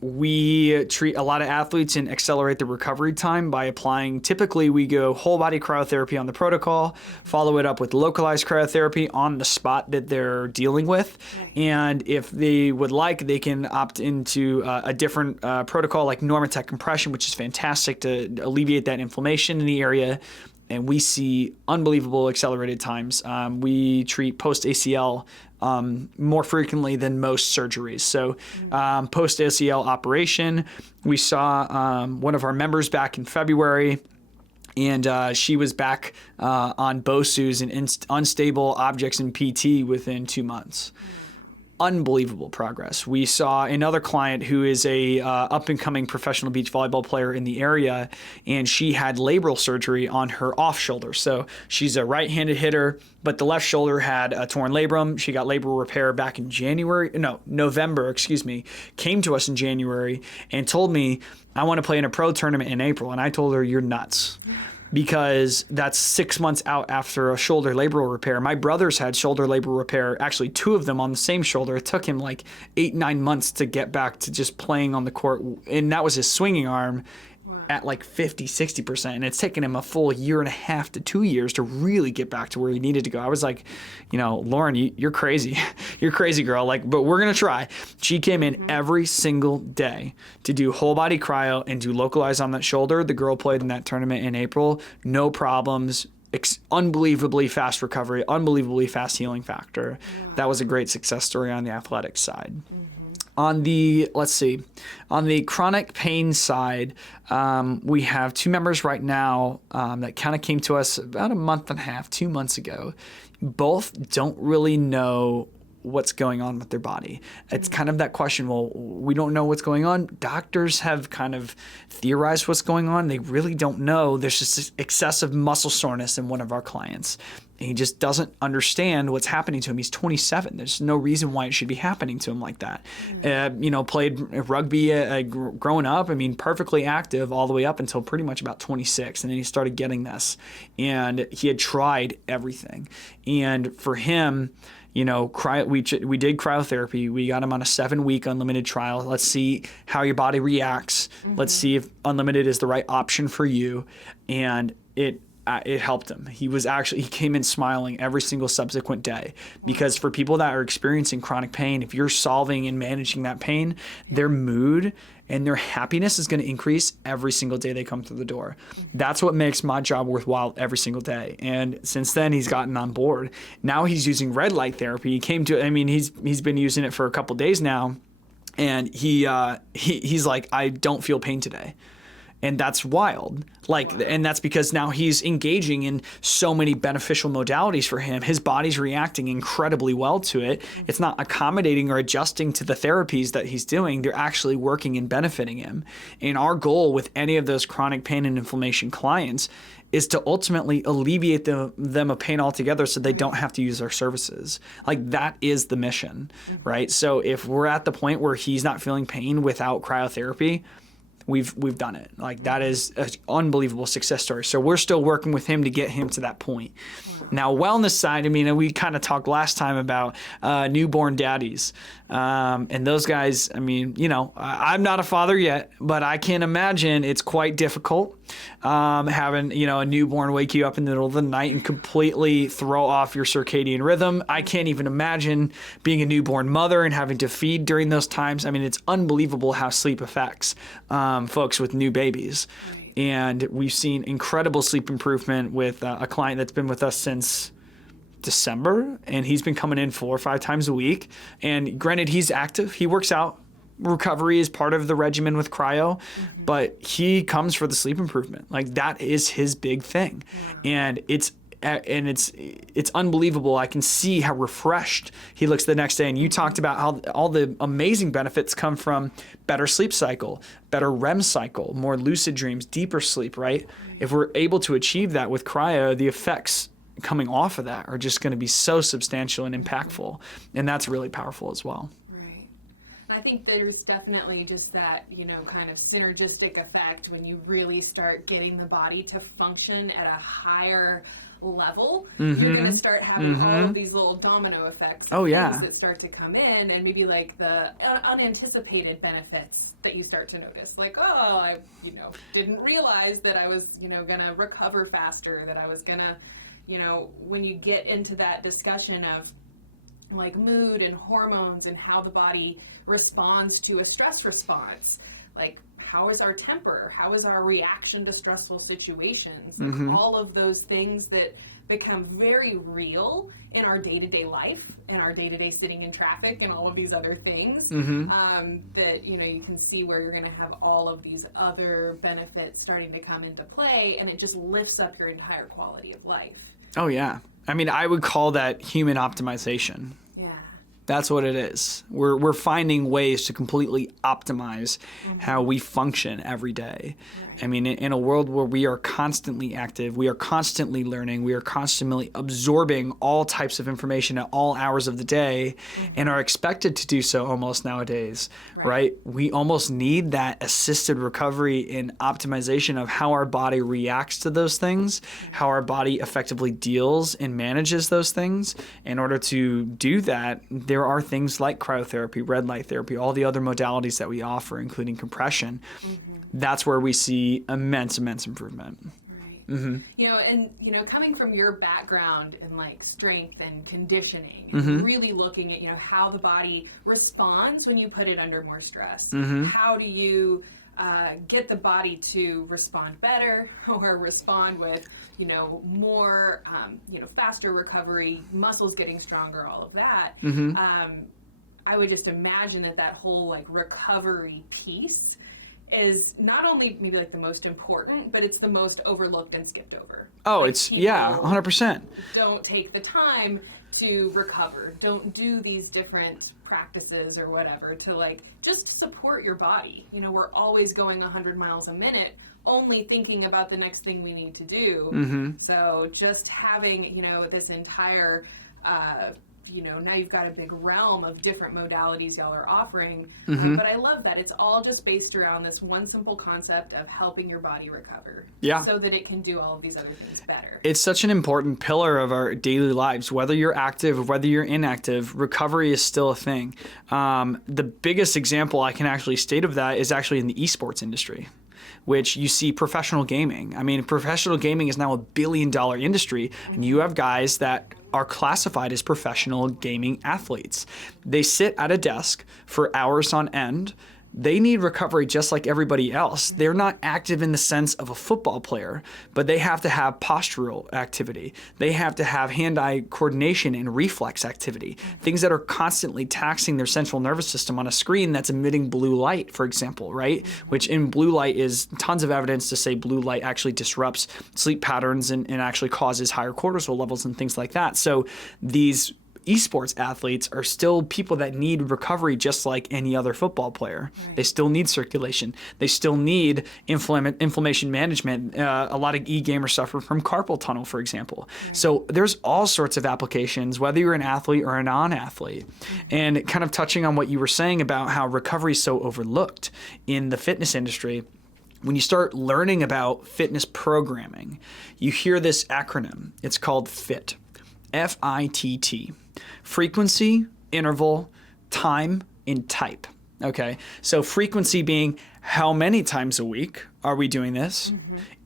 We treat a lot of athletes and accelerate the recovery time by applying, typically we go whole body cryotherapy on the protocol, follow it up with localized cryotherapy on the spot that they're dealing with. And if they would like, they can opt into a different protocol like Normatec compression, which is fantastic to alleviate that inflammation in the area. And we see unbelievable accelerated times. We treat post-ACL more frequently than most surgeries. So post-ACL operation, we saw one of our members back in February, and she was back on BOSUs and unstable objects in PT within 2 months. Unbelievable progress. We saw another client who is a up-and-coming professional beach volleyball player in the area, and she had labral surgery on her off shoulder. So she's a right-handed hitter, but the left shoulder had a torn labrum. She got labral repair back in November, came to us in January and told me, I want to play in a pro tournament in April. And I told her, you're nuts. Because that's 6 months out after a shoulder labral repair. My brother's had shoulder labral repair, actually 2 of them on the same shoulder. It took him like 8-9 months to get back to just playing on the court. And that was his swinging arm at like 50-60%. And it's taken him a full 1.5 to 2 years to really get back to where he needed to go. I was like, Lauren, you're crazy. You're crazy, girl. But we're going to try. She came in every single day to do whole body cryo and do localized on that shoulder. The girl played in that tournament in April. No problems. Unbelievably fast recovery, unbelievably fast healing factor. That was a great success story on the athletics side. On the chronic pain side, we have 2 members right now that kind of came to us about 1.5 months, 2 months ago. Both don't really know what's going on with their body. It's kind of that question, well, we don't know what's going on. Doctors have kind of theorized what's going on. They really don't know. There's just excessive muscle soreness in one of our clients. And he just doesn't understand what's happening to him. He's 27. There's no reason why it should be happening to him like that. Played rugby growing up. I mean, perfectly active all the way up until pretty much about 26. And then he started getting this. And he had tried everything. And for him, we did cryotherapy. We got him on a 7-week unlimited trial. Let's see how your body reacts. Let's see if unlimited is the right option for you. And it helped him. He came in smiling every single subsequent day, because for people that are experiencing chronic pain, if you're solving and managing that pain, their mood and their happiness is going to increase every single day they come through the door. That's what makes my job worthwhile every single day. And since then, he's gotten on board. Now he's using red light therapy. He's been using it for a couple days now, and he's like, I don't feel pain today. And that's wild. And that's because now he's engaging in so many beneficial modalities for him. His body's reacting incredibly well to it. It's not accommodating or adjusting to the therapies that he's doing. They're actually working and benefiting him. And our goal with any of those chronic pain and inflammation clients is to ultimately alleviate them of pain altogether, so they don't have to use our services. That is the mission, right? So if we're at the point where he's not feeling pain without cryotherapy, we've done it. That is an unbelievable success story. So we're still working with him to get him to that point. Now, wellness side, we kind of talked last time about newborn daddies. And those guys, I'm not a father yet, but I can imagine it's quite difficult having, a newborn wake you up in the middle of the night and completely throw off your circadian rhythm. I can't even imagine being a newborn mother and having to feed during those times. It's unbelievable how sleep affects folks with new babies. And we've seen incredible sleep improvement with a client that's been with us since December, and he's been coming in 4 or 5 times a week. And granted, he's active. He works out. Recovery is part of the regimen with cryo, but he comes for the sleep improvement. That is his big thing. And it's unbelievable. I can see how refreshed he looks the next day. And you talked about how all the amazing benefits come from better sleep cycle, better REM cycle, more lucid dreams, deeper sleep, right? If we're able to achieve that with cryo, the effects coming off of that are just going to be so substantial and impactful. And that's really powerful as well. Right. I think there's definitely just that, kind of synergistic effect when you really start getting the body to function at a higher level. You're going to start having all of these little domino effects that start to come in, and maybe the unanticipated benefits that you start to notice, I didn't realize that I was gonna recover faster, that I was gonna when you get into that discussion of mood and hormones and how the body responds to a stress response, how is our temper? How is our reaction to stressful situations? All of those things that become very real in our day-to-day life and our day-to-day sitting in traffic and all of these other things that, you can see where you're going to have all of these other benefits starting to come into play, and it just lifts up your entire quality of life. Oh, yeah. I would call that human optimization. Yeah. That's what it is. We're finding ways to completely optimize how we function every day. In a world where we are constantly active, we are constantly learning, we are constantly absorbing all types of information at all hours of the day, and are expected to do so almost nowadays, right? We almost need that assisted recovery and optimization of how our body reacts to those things, how our body effectively deals and manages those things. In order to do that, there are things like cryotherapy, red light therapy, all the other modalities that we offer, including compression. That's where we see immense improvement. Right. Coming from your background in strength and conditioning, and really looking at, how the body responds when you put it under more stress. How do you get the body to respond better or respond with, more, faster recovery, muscles getting stronger, all of that. I would just imagine that whole recovery piece is not only maybe the most important, but it's the most overlooked and skipped over. Oh, it's 100%. Don't take the time to recover. Don't do these different practices or whatever to like just support your body. You know, we're always going 100 miles a minute, only thinking about the next thing we need to do. So just having, you know, this entire, you know, now you've got a big realm of different modalities y'all are offering. But I love that it's all just based around this one simple concept of helping your body recover. So that it can do all of these other things better. It's such an important pillar of our daily lives. Whether you're active or whether you're inactive, recovery is still a thing. The biggest example I can actually state of that is actually in the esports industry, which you see professional gaming. I mean, professional gaming is now $1 billion industry, and you have guys that are classified as professional gaming athletes. They sit at a desk for hours on end. They need recovery just like everybody else. They're not active in the sense of a football player, but they have to have postural activity. They have to have hand-eye coordination and reflex activity, things that are constantly taxing their central nervous system on a screen that's emitting blue light, for example, right? Which in blue light is tons of evidence to say blue light actually disrupts sleep patterns and actually causes higher cortisol levels and things like that. So these esports athletes are still people that need recovery just like any other football player. They still need circulation. They still need inflammation management. A lot of e-gamers suffer from carpal tunnel, for example. So there's all sorts of applications, whether you're an athlete or a non-athlete. And kind of touching on what you were saying about how recovery is so overlooked in the fitness industry, when you start learning about fitness programming, you hear this acronym. It's called FIT. F-I-T-T. Frequency, interval, time, and type. Okay, so frequency being how many times a week are we doing this?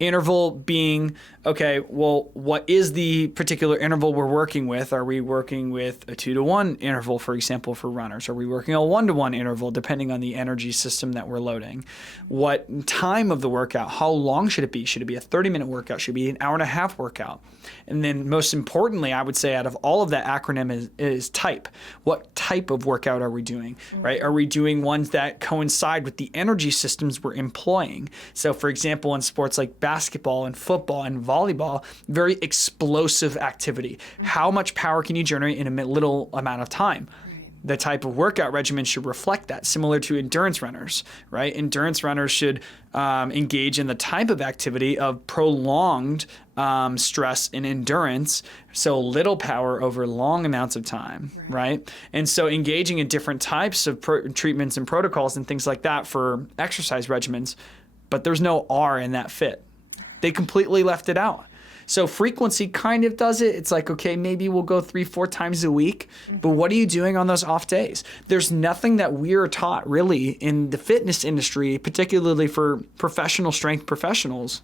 Interval being, okay, well, what is the particular interval we're working with? Are we working with a 2-to-1 interval, for example, for runners? Are we working a 1-to-1 interval, depending on the energy system that we're loading? What time of the workout? How long should it be? Should it be a 30-minute workout? Should it be an hour-and-a-half workout? And then most importantly, I would say out of all of that acronym is type. What type of workout are we doing, right? Are we doing ones that coincide with the energy systems we're employing? So for example, in sports like basketball and football and volleyball, very explosive activity. How much power can you generate in a little amount of time? The type of workout regimen should reflect that, similar to endurance runners, right? Endurance runners should engage in the type of activity of prolonged stress and endurance, so little power over long amounts of time, right? And so engaging in different types of treatments and protocols and things like that for exercise regimens, but there's no R in that FIT. They completely left it out. So frequency kind of does it. It's like, okay, maybe we'll go 3-4 times a week, but what are you doing on those off days? There's nothing that we're taught really in the fitness industry, particularly for professional strength professionals.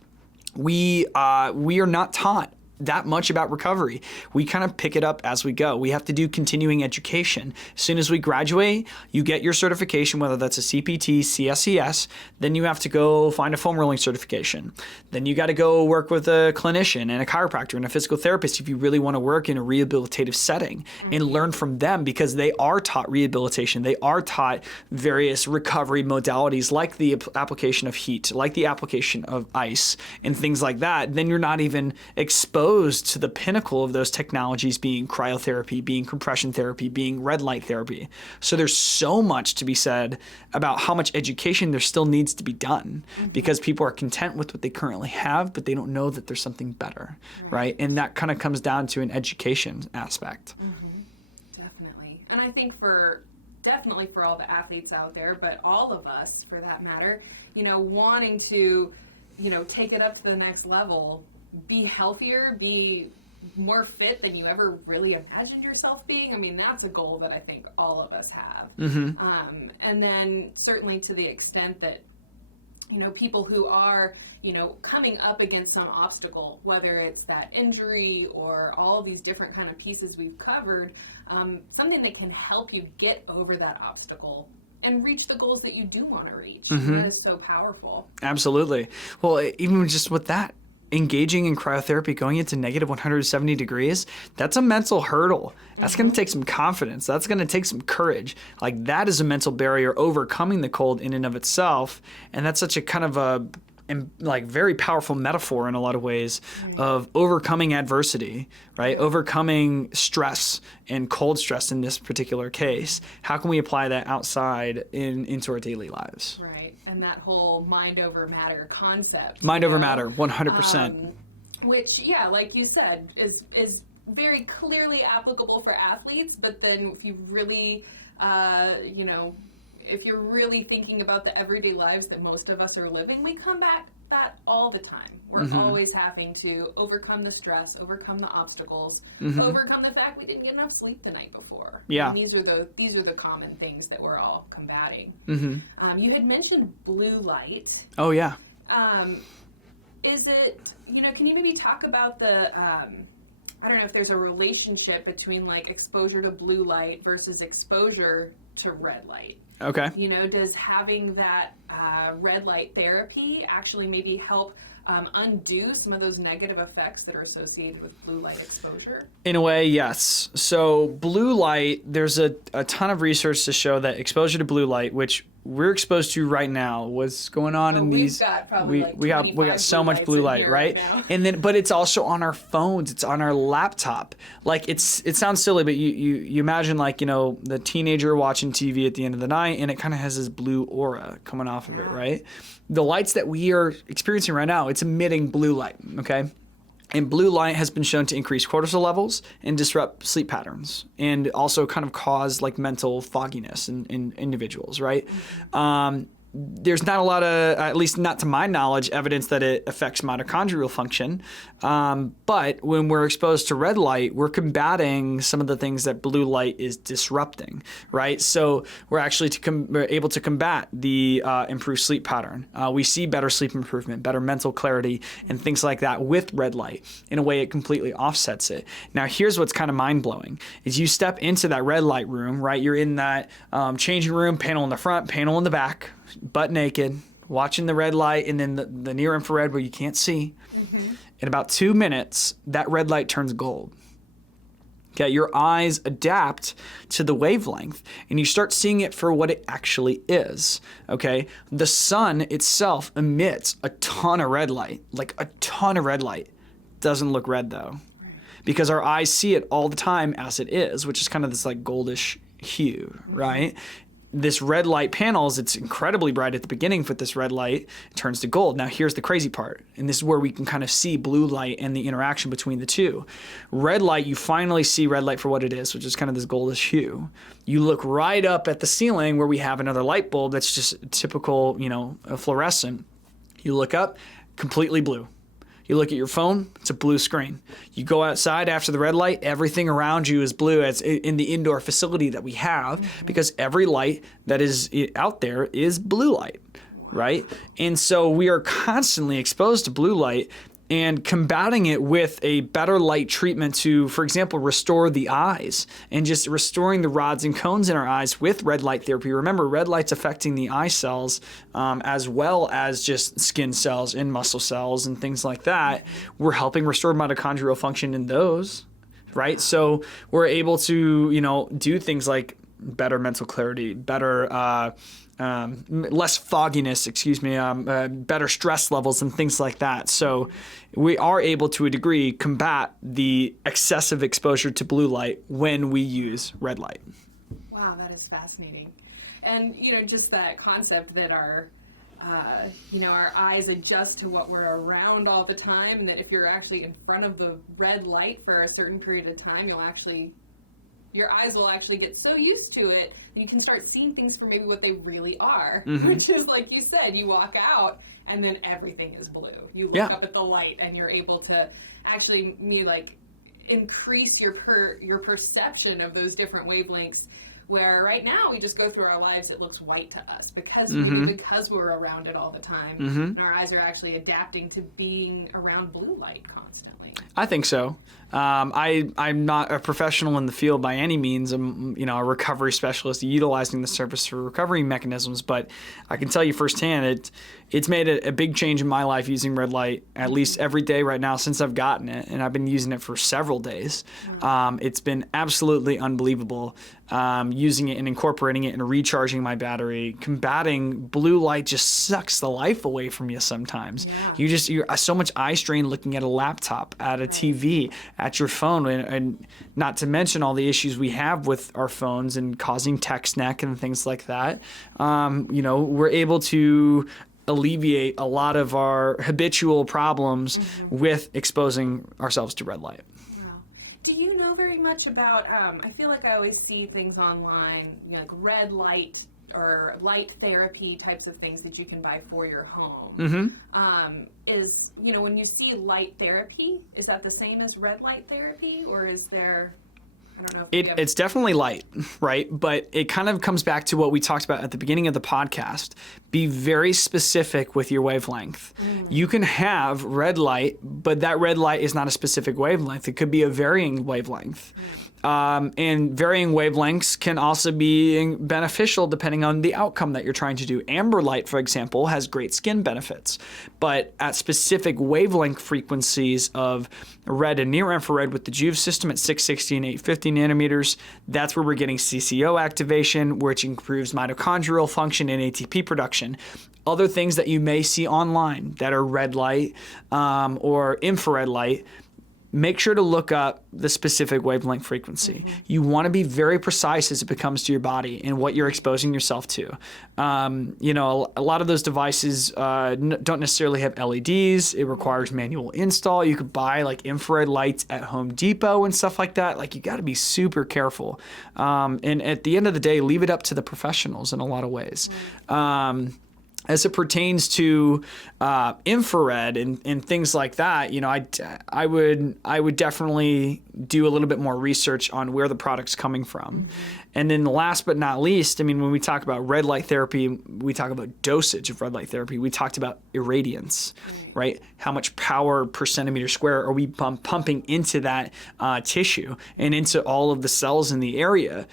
We are not taught that much about recovery. We kind of pick it up as we go. We have to do continuing education. As soon as we graduate, you get your certification, whether that's a CPT, CSCS, then you have to go find a foam rolling certification. Then you got to go work with a clinician and a chiropractor and a physical therapist if you really want to work in a rehabilitative setting and learn from them, because they are taught rehabilitation. They are taught various recovery modalities like the application of heat, like the application of ice and things like that. Then you're not even exposed to the pinnacle of those technologies being cryotherapy, being compression therapy, being red light therapy. So there's so much to be said about how much education there still needs to be done, because people are content with what they currently have, but they don't know that there's something better, right? And that kind of comes down to an education aspect. Definitely. And I think definitely for all the athletes out there, but all of us for that matter, wanting to, take it up to the next level, be healthier, be more fit than you ever really imagined yourself being. I mean, that's a goal that I think all of us have. And then certainly to the extent that, people who are, coming up against some obstacle, whether it's that injury or all of these different kind of pieces we've covered, something that can help you get over that obstacle and reach the goals that you do want to reach. That is so powerful. Absolutely. Well, even just with that, engaging in cryotherapy, going into negative 170 degrees, that's a mental hurdle. That's going to take some confidence. That's going to take some courage. Like, that is a mental barrier, overcoming the cold in and of itself. And that's such a kind of a like very powerful metaphor in a lot of ways of overcoming adversity, right? Overcoming stress and cold stress in this particular case. How can we apply that outside into our daily lives? Right. And that whole mind over matter concept. Mind over matter, 100%. Which, yeah, like you said, is very clearly applicable for athletes, but then if you really, if you're really thinking about the everyday lives that most of us are living, we come back that all the time. We're always having to overcome the stress, overcome the obstacles, overcome the fact we didn't get enough sleep the night before. Yeah. And these are the common things that we're all combating. You had mentioned blue light. Oh, yeah. Is it, can you maybe talk about the, I don't know if there's a relationship between like exposure to blue light versus exposure to red light. Okay. Does having that red light therapy actually maybe help undo some of those negative effects that are associated with blue light exposure? In a way, yes. So blue light, there's a ton of research to show that exposure to blue light, which we're exposed to right now, what's going on in these. We got so much blue light, right? And then, but it's also on our phones. It's on our laptop. Like it sounds silly, but you imagine like the teenager watching TV at the end of the night, and it kind of has this blue aura coming off of it, right? The lights that we are experiencing right now, it's emitting blue light. Okay. And blue light has been shown to increase cortisol levels and disrupt sleep patterns, and also kind of cause like mental fogginess in individuals, right? There's not a lot of, at least not to my knowledge, evidence that it affects mitochondrial function. But when we're exposed to red light, we're combating some of the things that blue light is disrupting, right? So we're actually we're able to combat the improved sleep pattern. We see better sleep improvement, better mental clarity, and things like that with red light. In a way, it completely offsets it. Now, here's what's kind of mind-blowing, is you step into that red light room, right? You're in that changing room, panel in the front, panel in the back, butt naked, watching the red light, and then the near infrared where you can't see. In about 2 minutes, that red light turns gold. Okay, your eyes adapt to the wavelength, and you start seeing it for what it actually is. Okay, the sun itself emits a ton of red light, like a ton of red light. Doesn't look red though, because our eyes see it all the time as it is, which is kind of this like goldish hue, right? This red light panels, it's incredibly bright at the beginning, but this red light it turns to gold. Now here's the crazy part, and this is where we can kind of see blue light and the interaction between the two. Red light, you finally see red light for what it is, which is kind of this goldish hue. You look right up at the ceiling where we have another light bulb that's just typical, a fluorescent. You look up, completely blue. You look at your phone, it's a blue screen. You go outside after the red light, everything around you is blue as in the indoor facility that we have, because every light that is out there is blue light, right? And so we are constantly exposed to blue light, and combating it with a better light treatment to, for example, restore the eyes and just restoring the rods and cones in our eyes with red light therapy. Remember, red light's affecting the eye cells as well as just skin cells and muscle cells and things like that. We're helping restore mitochondrial function in those, right? So we're able to, do things like better mental clarity, better less fogginess, better stress levels and things like that. So we are able to a degree combat the excessive exposure to blue light when we use red light. Wow, that is fascinating. And, just that concept that our eyes adjust to what we're around all the time, and that if you're actually in front of the red light for a certain period of time, your eyes will actually get so used to it that you can start seeing things for maybe what they really are, which is, like you said, you walk out and then everything is blue. You look up at the light and you're able to actually increase your perception of those different wavelengths, where right now we just go through our lives, it looks white to us because we're around it all the time, and our eyes are actually adapting to being around blue light constantly. I think so. I'm not a professional in the field by any means. I'm, a recovery specialist utilizing the service for recovery mechanisms, but I can tell you firsthand, it's made a big change in my life using red light at least every day right now since I've gotten it, and I've been using it for several days. It's been absolutely unbelievable. using it and incorporating it and recharging my battery. Combating blue light just sucks the life away from you sometimes. Yeah. You're so much eye strain looking at a laptop, at a TV, at your phone, and not to mention all the issues we have with our phones and causing text neck and things like that. We're able to alleviate a lot of our habitual problems with exposing ourselves to red light. Wow. Do you know very much about, I feel like I always see things online, like red light or light therapy types of things that you can buy for your home. When you see light therapy, is that the same as red light therapy, or is there... I don't know if it's definitely light, right? But it kind of comes back to what we talked about at the beginning of the podcast. Be very specific with your wavelength. You can have red light, but that red light is not a specific wavelength. It could be a varying wavelength. And varying wavelengths can also be beneficial depending on the outcome that you're trying to do. Amber light, for example, has great skin benefits, but at specific wavelength frequencies of red and near infrared with the Juve system at 660 and 850 nanometers, that's where we're getting CCO activation, which improves mitochondrial function and ATP production. Other things that you may see online that are red light or infrared light, make sure to look up the specific wavelength frequency. You want to be very precise as it comes to your body and what you're exposing yourself to. A lot of those devices don't necessarily have LEDs. It requires manual install. You could buy like infrared lights at Home Depot and stuff like that. Like, you got to be super careful. And at the end of the day, leave it up to the professionals in a lot of ways. As it pertains to infrared and things like that, I would definitely do a little bit more research on where the product's coming from. And then last but not least, when we talk about red light therapy, we talk about dosage of red light therapy. We talked about irradiance, right? How much power per centimeter square are we pumping into that tissue and into all of the cells in the area?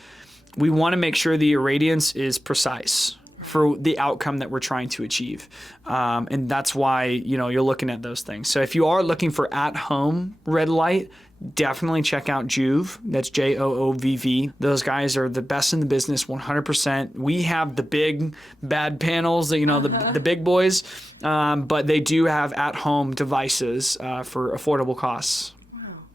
We want to make sure the irradiance is precise for the outcome that we're trying to achieve. And that's why, you're looking at those things. So if you are looking for at-home red light, definitely check out Juve. That's JOOVV. Those guys are the best in the business, 100%. We have the big bad panels, the big boys, but they do have at-home devices for affordable costs.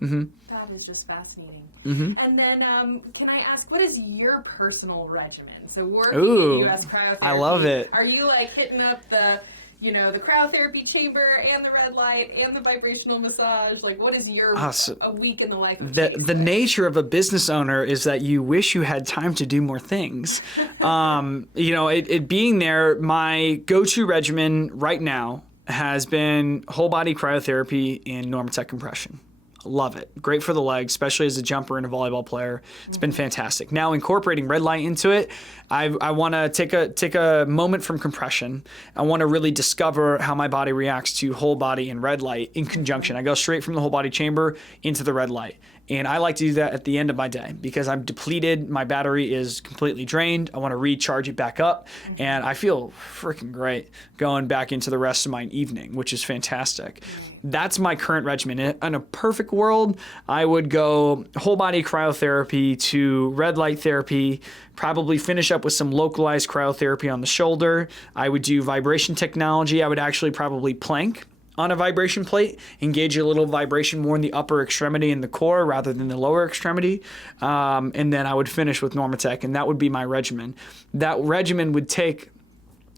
Wow. That is just fascinating. And then, can I ask, what is your personal regimen? So working in USCryoTherapy, I love it. Are you like hitting up the cryotherapy chamber and the red light and the vibrational massage? Like, what is your a week in the life of the nature of a business owner is that you wish you had time to do more things. It being there, my go-to regimen right now has been whole body cryotherapy and Normatec compression. Love it. Great for the legs, especially as a jumper and a volleyball player. It's been fantastic. Now incorporating red light into it, I want to take a moment from compression. I want to really discover how my body reacts to whole body and red light in conjunction. I go straight from the whole body chamber into the red light. And I like to do that at the end of my day because I'm depleted. My battery is completely drained. I want to recharge it back up. And I feel freaking great going back into the rest of my evening, which is fantastic. That's my current regimen. In a perfect world, I would go whole body cryotherapy to red light therapy, probably finish up with some localized cryotherapy on the shoulder. I would do vibration technology. I would actually probably plank on a vibration plate, engage a little vibration more in the upper extremity and the core rather than the lower extremity. And then I would finish with Normatec, and that would be my regimen. That regimen would take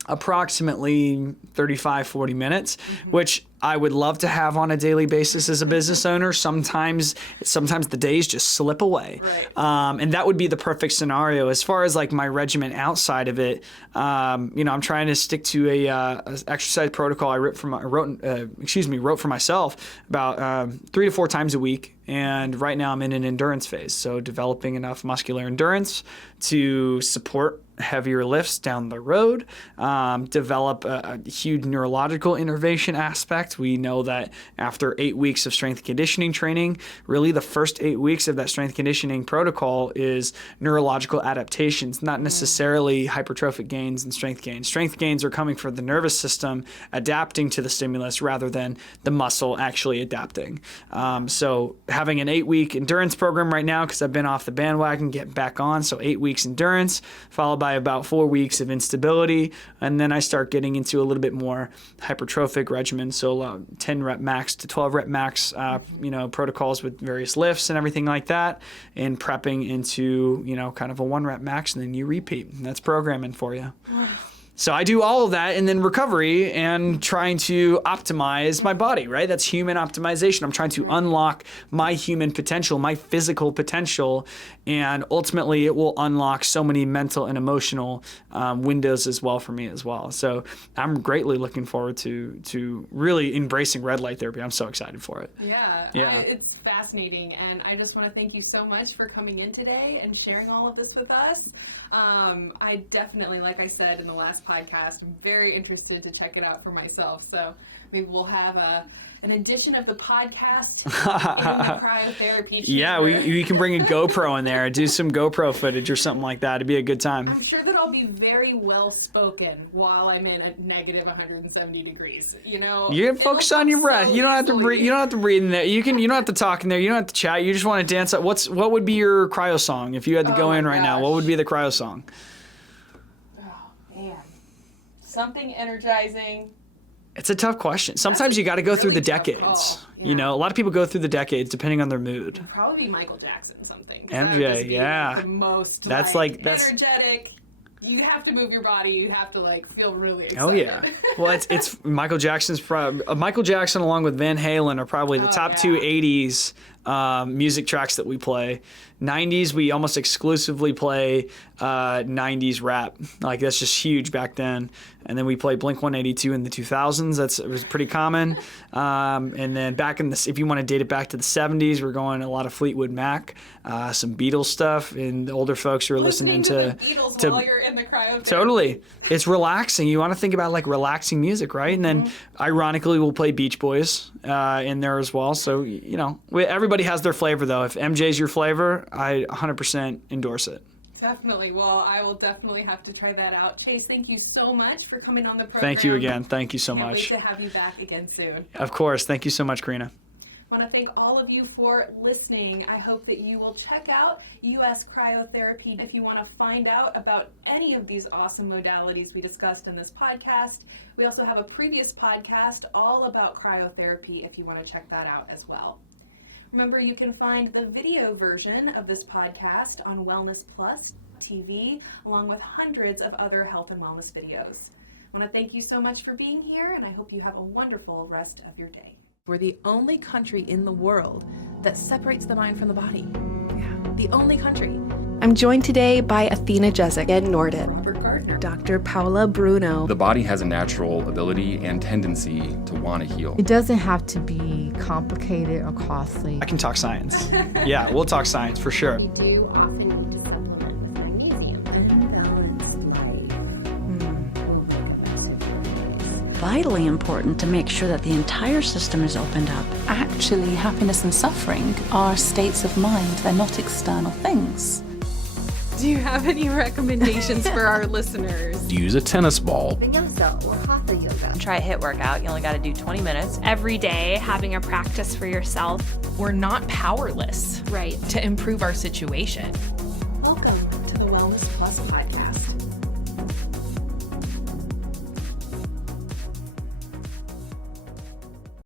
approximately 35, 40 minutes, which I would love to have on a daily basis as a business owner. Sometimes the days just slip away. Right. And that would be the perfect scenario. As far as like my regimen outside of it, I'm trying to stick to a exercise protocol I wrote for myself about 3 to 4 times a week. And right now I'm in an endurance phase. So developing enough muscular endurance to support heavier lifts down the road, develop a huge neurological innervation aspect. We know that after 8 weeks of strength conditioning training, really the first 8 weeks of that strength conditioning protocol is neurological adaptations, not necessarily hypertrophic gains and strength gains. Strength gains are coming from the nervous system adapting to the stimulus rather than the muscle actually adapting. So having an 8-week endurance program right now, because I've been off the bandwagon, get back on. So 8 weeks endurance, followed by about 4 weeks of instability. And then I start getting into a little bit more hypertrophic regimen. So 10 rep max to 12 rep max, protocols with various lifts and everything like that, and prepping into, kind of a 1 rep max, and then you repeat. And that's programming for you. So I do all of that and then recovery and trying to optimize my body, right? That's human optimization. I'm trying to unlock my human potential, my physical potential, and ultimately it will unlock so many mental and emotional windows as well for me as well. So I'm greatly looking forward to really embracing red light therapy. I'm so excited for it. Yeah. It's fascinating, and I just want to thank you so much for coming in today and sharing all of this with us. I definitely, like I said in the last podcast, I'm very interested to check it out for myself. So maybe we'll have an edition of the podcast in the cryotherapy chamber. Yeah, we can bring a GoPro in there, do some GoPro footage or something like that. It'd be a good time. I'm sure that I'll be very well spoken while I'm in at negative 170 degrees. You can focus on your breath. You don't have to breathe. You don't have to breathe in there. You don't have to talk in there. You don't have to chat. You just want to dance. What would be your cryo song if you had to go in right now? What would be the cryo song? Oh man, something energizing. It's a tough question. Sometimes you got to go through the decades. A lot of people go through the decades depending on their mood. It'd probably be Michael Jackson something. MJ, yeah. The most that's energetic. You have to move your body. You have to feel really excited. Oh yeah. Well, it's Michael Jackson's Michael Jackson along with Van Halen are probably the top two 80s music tracks that we play. 90s, we almost exclusively play 90s rap. That's just huge back then. And then we play Blink-182 in the 2000s. It was pretty common. And then if you want to date it back to the 70s, we're going a lot of Fleetwood Mac, some Beatles stuff, and the older folks are listening to the Beatles while you're in the cryotherapy. Totally. It's relaxing. You want to think about relaxing music, right? And then ironically, we'll play Beach Boys in there as well. So, everybody has their flavor though. If MJ's your flavor, I 100% endorse it. Definitely. Well, I will definitely have to try that out. Chase, thank you so much for coming on the program. Thank you again. Thank you so much. Can't wait to have you back again soon. Of course. Thank you so much, Karina. I want to thank all of you for listening. I hope that you will check out USCryoTherapy if you want to find out about any of these awesome modalities we discussed in this podcast. We also have a previous podcast all about cryotherapy if you want to check that out as well. Remember, you can find the video version of this podcast on WellnessPlus TV, along with hundreds of other health and wellness videos. I want to thank you so much for being here, and I hope you have a wonderful rest of your day. We're the only country in the world that separates the mind from the body. Yeah, the only country. I'm joined today by Athena Jezik, Ed Norden, Robert Gardner, Dr. Paula Bruno. The body has a natural ability and tendency to want to heal. It doesn't have to be complicated or costly. I can talk science. Yeah, we'll talk science for sure. You do often need to supplement with magnesium. Unbalanced life. Vitally important to make sure that the entire system is opened up. Actually, happiness and suffering are states of mind. They're not external things. Do you have any recommendations for our listeners? Use a tennis ball. Vinyasa or hatha yoga. Try a HIIT workout. You only got to do 20 minutes. Every day, having a practice for yourself. We're not powerless, right, to improve our situation. Welcome to the WellnessPlus PodCast.